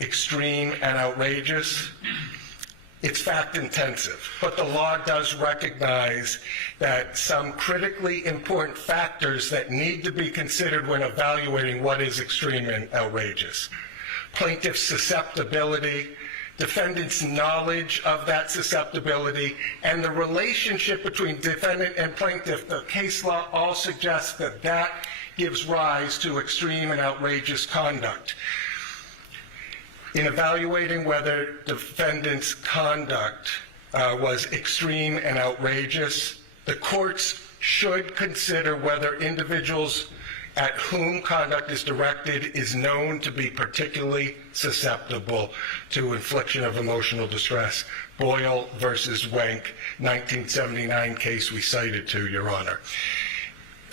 extreme and outrageous? It's fact intensive, but the law does recognize that some critically important factors that need to be considered when evaluating what is extreme and outrageous. Plaintiff's susceptibility, defendant's knowledge of that susceptibility, and the relationship between defendant and plaintiff. The case law all suggests that that gives rise to extreme and outrageous conduct. In evaluating whether defendant's conduct was extreme and outrageous, the courts should consider whether individuals at whom conduct is directed is known to be particularly susceptible to infliction of emotional distress. Boyle versus Wenck, 1979 case we cited to, Your Honor.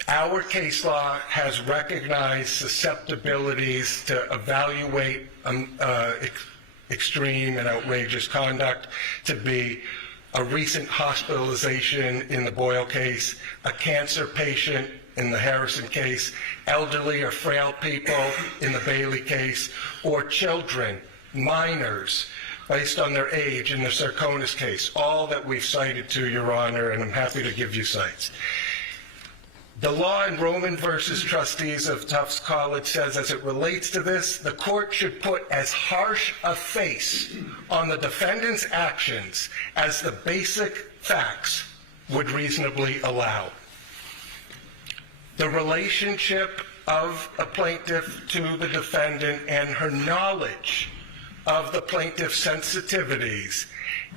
Our case law has recognized susceptibilities to evaluate extreme and outrageous conduct to be a recent hospitalization in the Boyle case, a cancer patient in the Harrison case, elderly or frail people in the Bailey case, or children, minors, based on their age in the Sarkonis case, all that we've cited to, Your Honor, and I'm happy to give you cites. The law in Roman versus Trustees of Tufts College says, as it relates to this, the court should put as harsh a face on the defendant's actions as the basic facts would reasonably allow. The relationship of a plaintiff to the defendant and her knowledge of the plaintiff's sensitivities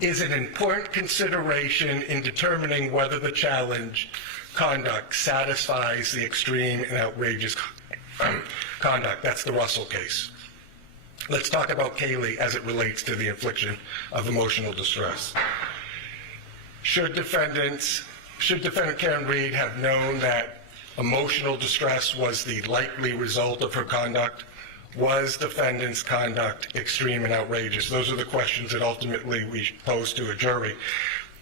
is an important consideration in determining whether the challenge conduct satisfies the extreme and outrageous conduct. That's the Russell case. Let's talk about Kaylee as it relates to the infliction of emotional distress. Should defendant Karen Reed have known that emotional distress was the likely result of her conduct? Was defendant's conduct extreme and outrageous? Those are the questions that ultimately we pose to a jury.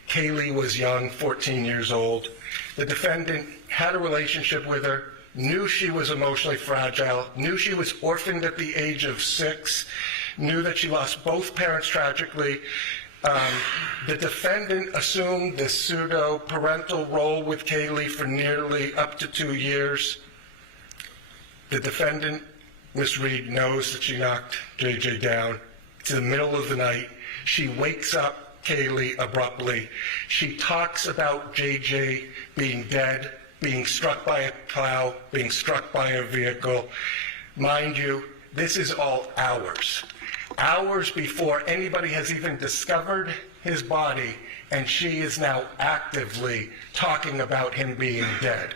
Kaylee was young, 14 years old. The defendant had a relationship with her, knew she was emotionally fragile, knew she was orphaned at the age of 6, knew that she lost both parents tragically. The defendant assumed this pseudo-parental role with Kaylee for nearly up to 2 years. The defendant, Miss Reed, knows that she knocked JJ down. It's in the middle of the night. She wakes up Kaylee abruptly. She talks about JJ being dead, being struck by a plow, being struck by a vehicle. Mind you, this is all hours before anybody has even discovered his body, and she is now actively talking about him being dead.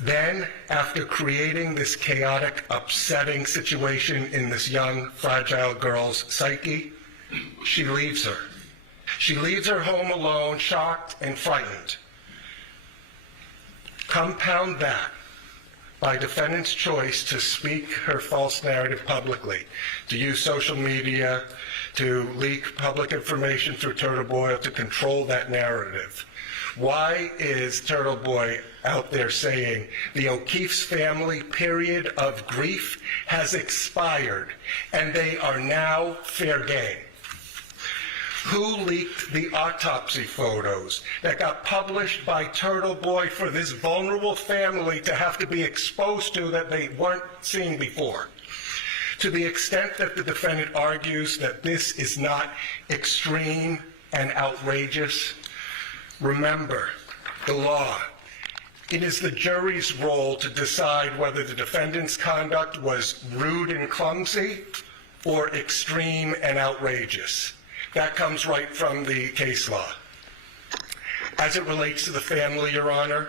Then, after creating this chaotic, upsetting situation in this young, fragile girl's psyche, she leaves her. She leaves her home alone, shocked and frightened. Compound that by defendant's choice to speak her false narrative publicly, to use social media, to leak public information through Turtle Boy, to control that narrative. Why is Turtle Boy out there saying the O'Keefe's family period of grief has expired and they are now fair game? Who leaked the autopsy photos that got published by Turtle Boy for this vulnerable family to have to be exposed to that they weren't seeing before? To the extent that the defendant argues that this is not extreme and outrageous, remember the law. It is the jury's role to decide whether the defendant's conduct was rude and clumsy or extreme and outrageous. That comes right from the case law. As it relates to the family, Your Honor,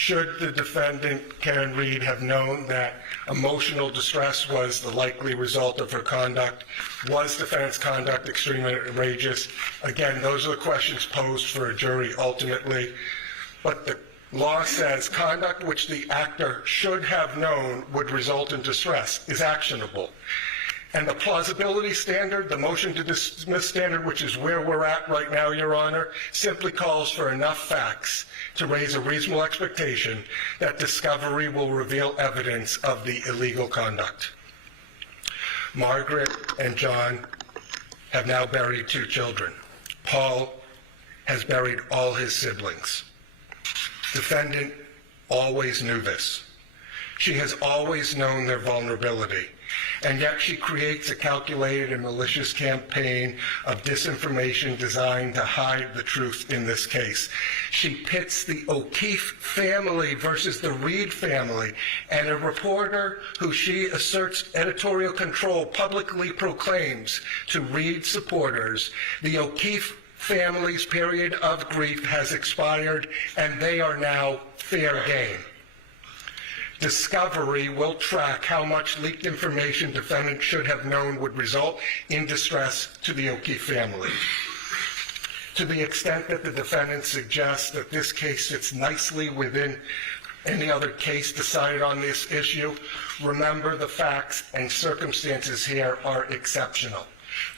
should the defendant, Karen Reed, have known that emotional distress was the likely result of her conduct? Was defendant's conduct extremely outrageous? Again, those are the questions posed for a jury ultimately. But the law says conduct which the actor should have known would result in distress is actionable. And the plausibility standard, the motion to dismiss standard, which is where we're at right now, Your Honor, simply calls for enough facts to raise a reasonable expectation that discovery will reveal evidence of the illegal conduct. Margaret and John have now buried 2 children. Paul has buried all his siblings. Defendant always knew this. She has always known their vulnerability, and yet she creates a calculated and malicious campaign of disinformation designed to hide the truth in this case. She pits the O'Keefe family versus the Reed family, and a reporter who she asserts editorial control publicly proclaims to Reed supporters, the O'Keefe family's period of grief has expired and they are now fair game. Discovery will track how much leaked information defendant should have known would result in distress to the O'Keefe family. To the extent that the defendant suggests that this case sits nicely within any other case decided on this issue, remember the facts and circumstances here are exceptional.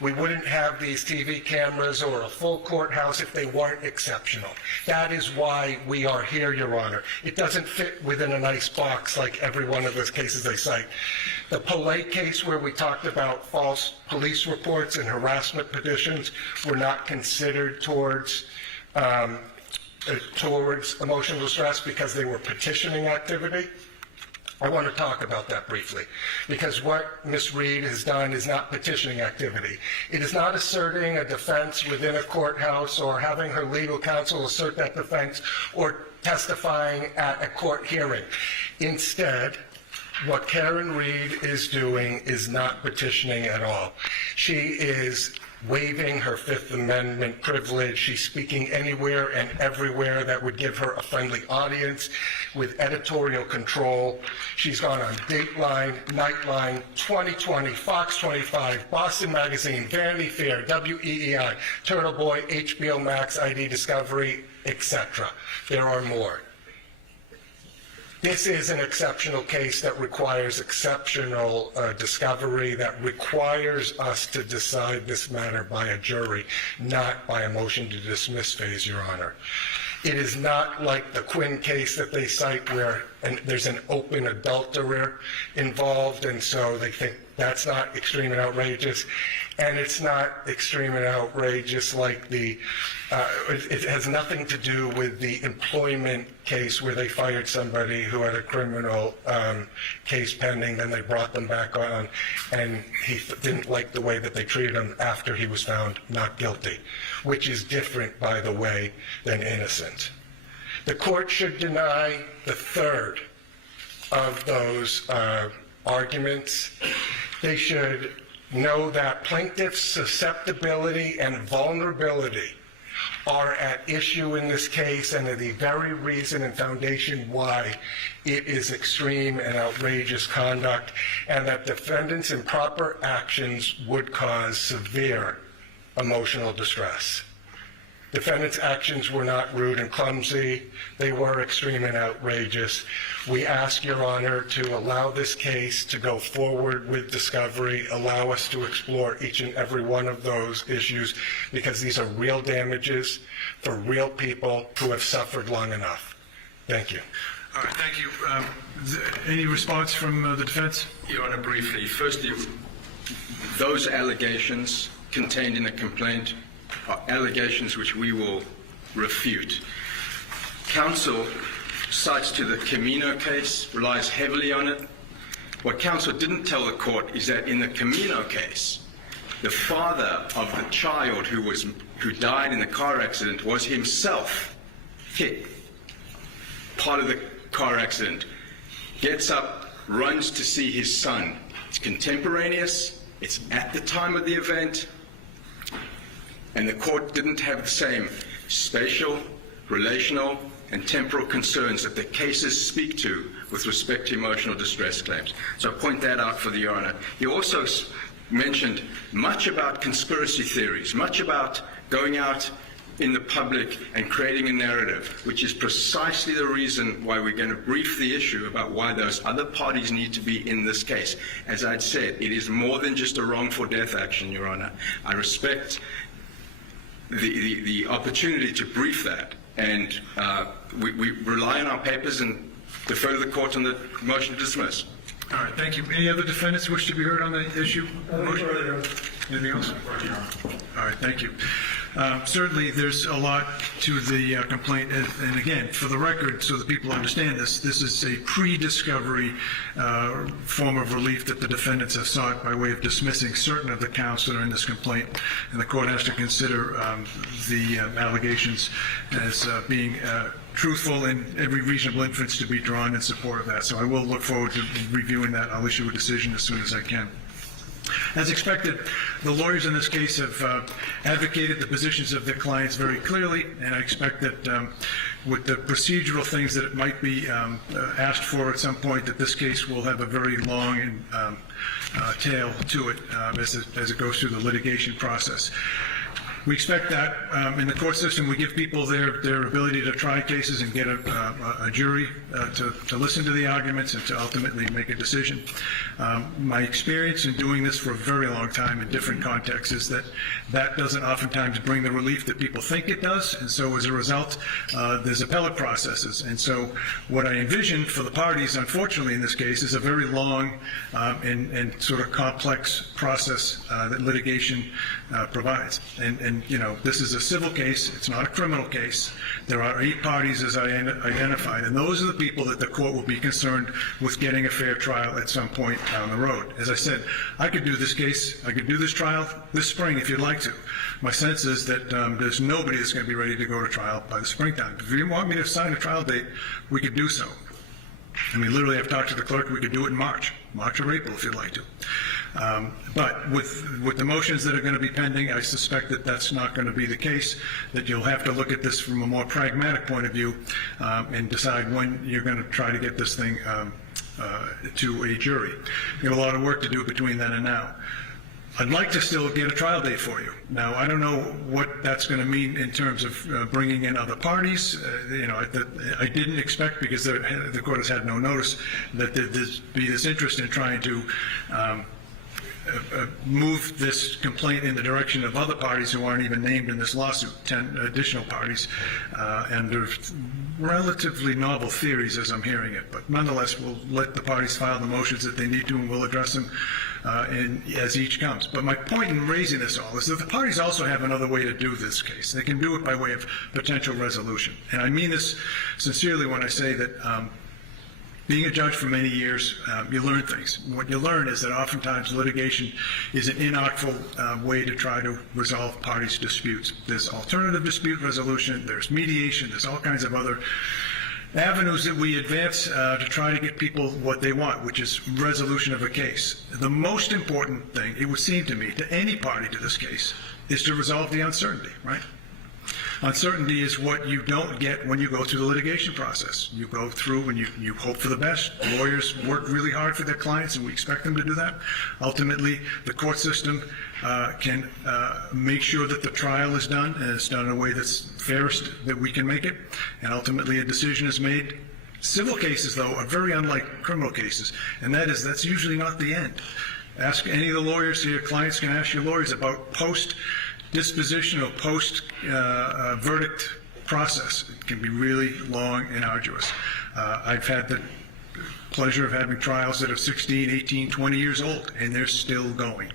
We wouldn't have these TV cameras or a full courthouse if they weren't exceptional. That is why we are here, Your Honor. It doesn't fit within a nice box like every one of those cases I cite. The Polay case where we talked about false police reports and harassment petitions were not considered towards emotional distress because they were petitioning activity. I want to talk about that briefly, because what Ms. Reed has done is not petitioning activity. It is not asserting a defense within a courthouse or having her legal counsel assert that defense or testifying at a court hearing. Instead, what Karen Reed is doing is not petitioning at all. She is waiving her Fifth Amendment privilege. She's speaking anywhere and everywhere that would give her a friendly audience with editorial control. She's gone on Dateline, Nightline, 2020, Fox 25, Boston Magazine, Vanity Fair, WEEI, Turtle Boy, HBO Max, ID Discovery, etc. There are more. This is an exceptional case that requires exceptional discovery, that requires us to decide this matter by a jury, not by a motion to dismiss phase, Your Honor. It is not like the Quinn case that they cite where there's an open adulterer involved, and so they think that's not extreme and outrageous. And it's not extreme and outrageous like it has nothing to do with the employment case where they fired somebody who had a criminal case pending, then they brought them back on, and he didn't like the way that they treated him after he was found not guilty, which is different, by the way, than innocent. The court should deny the third of those arguments. They should know that plaintiff's susceptibility and vulnerability are at issue in this case and are the very reason and foundation why it is extreme and outrageous conduct, and that defendants' improper actions would cause severe emotional distress. Defendants' actions were not rude and clumsy. They were extreme and outrageous. We ask Your Honor to allow this case to go forward with discovery, allow us to explore each and every one of those issues, because these are real damages for real people who have suffered long enough. Thank you. All right, thank you. Any response from the defense? Your Honor, briefly. Firstly, those allegations contained in the complaint are allegations which we will refute. Counsel cites to the Camino case, relies heavily on it. What counsel didn't tell the court is that in the Camino case, the father of the child who died in the car accident was himself hit. Part of the car accident. Gets up, runs to see his son. It's contemporaneous. It's at the time of the event. And the court didn't have the same spatial relational, and temporal concerns that the cases speak to with respect to emotional distress claims. So I point that out for the Your Honor. He also mentioned much about conspiracy theories, much about going out in the public and creating a narrative, which is precisely the reason why we're going to brief the issue about why those other parties need to be in this case. As I'd said, it is more than just a wrongful death action, Your Honor. I respect the opportunity to brief that, and we rely on our papers and defer to the court on the motion to dismiss. All right, thank you. Any other defendants wish to be heard on the issue? Anything else? All right, thank you. Certainly, there's a lot to the complaint, and again, for the record, so that people understand this is a pre-discovery form of relief that the defendants have sought by way of dismissing certain of the counts that are in this complaint, and the court has to consider the allegations as being truthful and every reasonable inference to be drawn in support of that. So I will look forward to reviewing that. I'll issue a decision as soon as I can. As expected, the lawyers in this case have advocated the positions of their clients very clearly, and I expect that with the procedural things that it might be asked for at some point, that this case will have a very long and tail to it as it goes through the litigation process. We expect that in the court system, we give people their ability to try cases and get a jury to listen to the arguments and to ultimately make a decision. My experience in doing this for a very long time in different contexts is that doesn't oftentimes bring the relief that people think it does, and so as a result, there's appellate processes. And so what I envision for the parties, unfortunately in this case, is a very long and sort of complex process that litigation provides. And you know, this is a civil case. It's not a criminal case. There are 8 parties, as I identified, and those are the people that the court will be concerned with getting a fair trial at some point down the road. As I said, I could do this case, I could do this trial this spring if you'd like to. My sense is that there's nobody that's going to be ready to go to trial by the springtime. If you want me to assign a trial date, we could do so. I mean, literally, I've talked to the clerk, we could do it in March or April if you'd like to. But with the motions that are going to be pending, I suspect that that's not going to be the case, that you'll have to look at this from a more pragmatic point of view and decide when you're going to try to get this thing to a jury. You have a lot of work to do between then and now. I'd like to still get a trial date for you. Now, I don't know what that's going to mean in terms of bringing in other parties. You know, I didn't expect, because the court has had no notice, that there'd be this interest in trying to move this complaint in the direction of other parties who aren't even named in this lawsuit, 10 additional parties, and there's relatively novel theories as I'm hearing it, but nonetheless we'll let the parties file the motions that they need to, and we'll address them as each comes. But my point in raising this all is that the parties also have another way to do this case. They can do it by way of potential resolution, and I mean this sincerely when I say that being a judge for many years, you learn things. What you learn is that oftentimes litigation is an inartful way to try to resolve parties' disputes. There's alternative dispute resolution, there's mediation, there's all kinds of other avenues that we advance to try to get people what they want, which is resolution of a case. The most important thing, it would seem to me, to any party to this case, is to resolve the uncertainty, right? Uncertainty is what you don't get when you go through the litigation process. You go through and you hope for the best. Lawyers work really hard for their clients, and we expect them to do that. Ultimately, the court system can make sure that the trial is done, and it's done in a way that's fairest that we can make it, and ultimately a decision is made. Civil cases, though, are very unlike criminal cases, and that's usually not the end. Ask any of the lawyers, your clients can ask your lawyers about post-disposition or post-verdict process. It can be really long and arduous. I've had the pleasure of having trials that are 16, 18, 20 years old, and they're still going.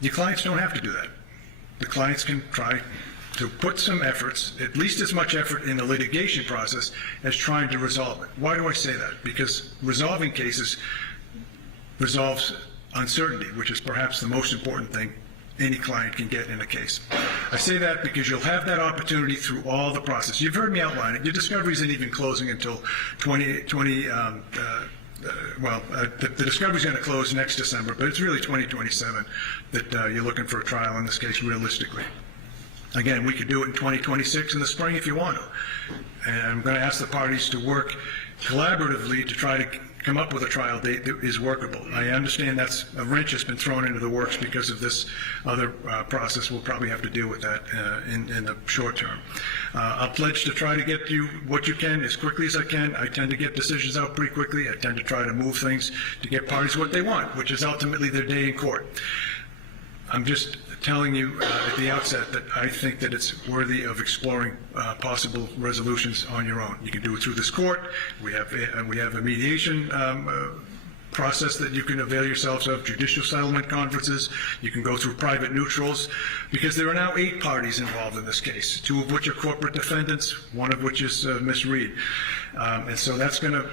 The clients don't have to do that. The clients can try to put some efforts, at least as much effort in the litigation process as trying to resolve it. Why do I say that? Because resolving cases resolves uncertainty, which is perhaps the most important thing any client can get in a case. I say that because you'll have that opportunity through all the process. You've heard me outline it. Your discovery isn't even closing until the discovery is going to close next December, but it's really 2027 that you're looking for a trial in this case realistically. Again, we could do it in 2026 in the spring if you want to. And I'm going to ask the parties to work collaboratively to try to come up with a trial date that is workable. I understand that's a wrench has been thrown into the works because of this other process. We'll probably have to deal with that in the short term. I'll pledge to try to get you what you can as quickly as I can. I tend to get decisions out pretty quickly. I tend to try to move things to get parties what they want, which is ultimately their day in court. I'm just telling you at the outset that I think that it's worthy of exploring possible resolutions on your own. You can do it through this court. We have a mediation process that you can avail yourselves of, judicial settlement conferences. You can go through private neutrals, because there are now 8 parties involved in this case, 2 of which are corporate defendants, 1 of which is Ms. Reed. And so that's going to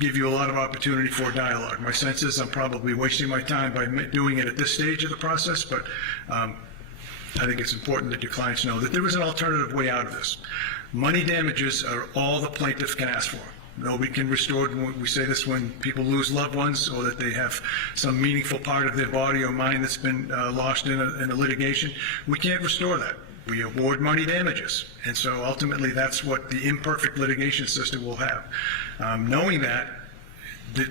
give you a lot of opportunity for dialogue. My sense is I'm probably wasting my time by doing it at this stage of the process, but I think it's important that your clients know that there is an alternative way out of this. Money damages are all the plaintiff can ask for. Nobody can restore, we say this when people lose loved ones or that they have some meaningful part of their body or mind that's been lost in a litigation. We can't restore that. We award money damages. And so ultimately that's what the imperfect litigation system will have. Knowing that,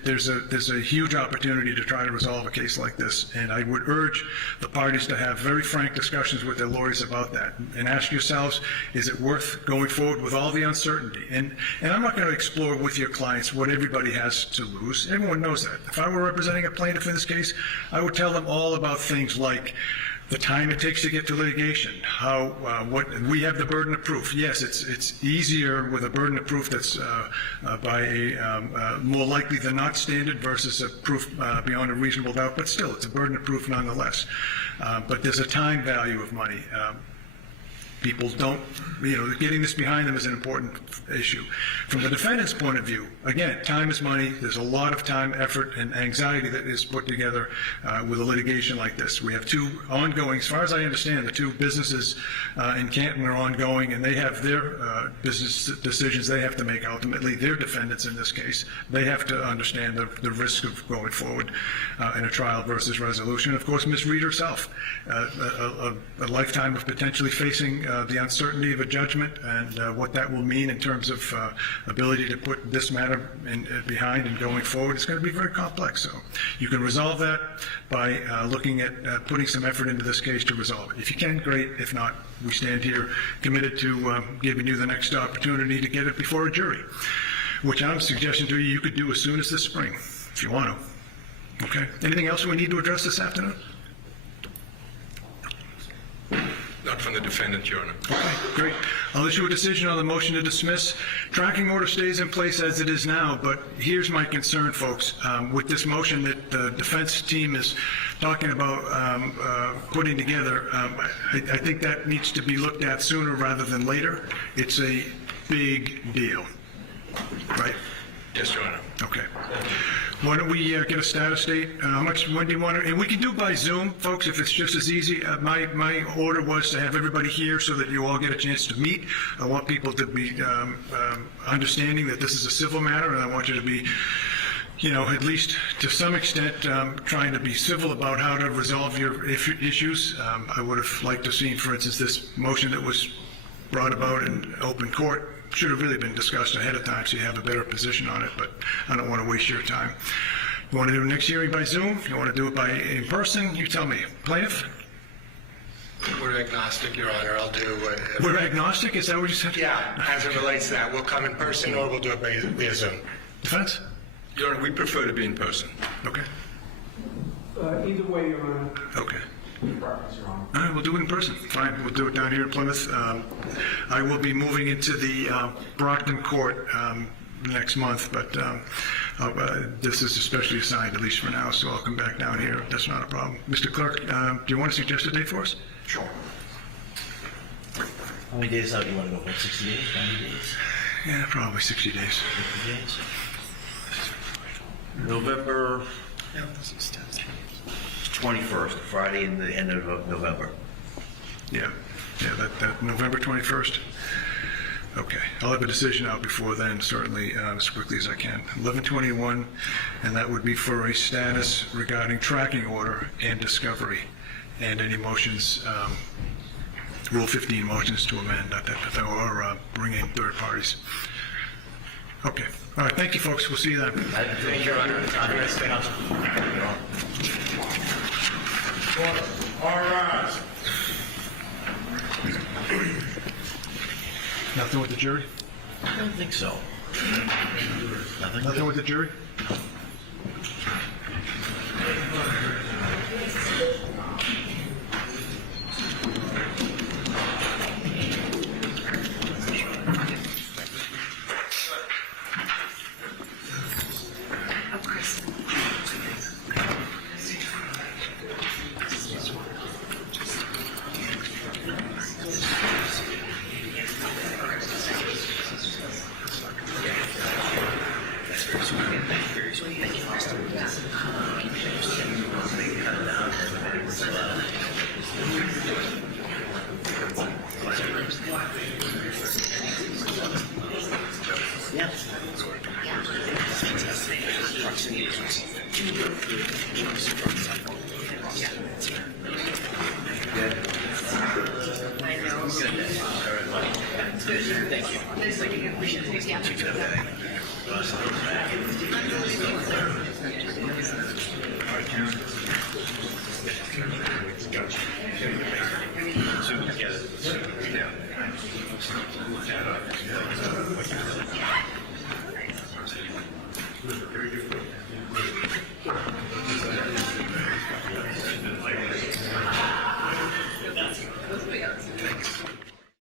there's a huge opportunity to try to resolve a case like this, and I would urge the parties to have very frank discussions with their lawyers about that, and ask yourselves, is it worth going forward with all the uncertainty? And I'm not going to explore with your clients what everybody has to lose. Everyone knows that. If I were representing a plaintiff in this case, I would tell them all about things like the time it takes to get to litigation, what we have the burden of proof. Yes, it's easier with a burden of proof that's by a more likely than not standard versus a proof beyond a reasonable doubt, but still, it's a burden of proof nonetheless. But there's a time value of money. People don't, getting this behind them is an important issue. From the defendant's point of view, again, time is money. There's a lot of time, effort, and anxiety that is put together with a litigation like this. We have 2 ongoing, as far as I understand, the 2 businesses in Canton are ongoing, and they have their business decisions they have to make ultimately. They're defendants in this case. They have to understand the risk of going forward in a trial versus resolution. Of course, Ms. Reed herself, a lifetime of potentially facing the uncertainty of a judgment and what that will mean in terms of ability to put this matter behind and going forward. It's going to be very complex. So you can resolve that by looking at putting some effort into this case to resolve it. If you can, great. If not, we stand here committed to giving you the next opportunity to get it before a jury, which I'm suggesting to you could do as soon as this spring, if you want to. Okay? Anything else we need to address this afternoon? Not from the defendant, Your Honor. Okay, great. I'll issue a decision on the motion to dismiss. Tracking order stays in place as it is now, but here's my concern, folks. With this motion that the defense team is talking about putting together, I think that needs to be looked at sooner rather than later. It's a big deal, right? Yes, Your Honor. Okay. Why don't we get a status date? When do you want to? And we can do it by Zoom, folks, if it's just as easy. My order was to have everybody here so that you all get a chance to meet. I want people to be understanding that this is a civil matter, and I want you to be, at least to some extent, trying to be civil about how to resolve your issues. I would have liked to have seen, for instance, this motion that was brought about in open court should have really been discussed ahead of time so you have a better position on it, but I don't want to waste your time. You want to do next hearing by Zoom? You want to do it in person? You tell me. Plaintiff? We're agnostic, Your Honor. I'll do it. We're agnostic? Is that what you said? Yeah, as it relates to that. We'll come in person or we'll do it via Zoom. Defense? Your Honor, we prefer to be in person. Okay. Either way, Your Honor. Okay. Preference, Your Honor. All right, we'll do it in person. Fine, we'll do it down here in Plymouth. I will be moving into the Brockton court next month, but this is especially assigned, at least for now, so I'll come back down here. That's not a problem. Mr. Clerk, do you want to suggest a date for us? Sure. How many days out you want to go? 60 days, 90 days? Yeah, probably 60 days. 50 days? November 21st, Friday in the end of November. Yeah, that November 21st. Okay, I'll have a decision out before then, certainly, as quickly as I can. 11/21, and that would be for a status regarding tracking order and discovery, and any motions Rule 15 motions to amend or bring in third parties. Okay. All right. Thank you, folks. We'll see you then. Thank you, Your Honor. All right. Nothing with the jury? I don't think so. Nothing with the jury?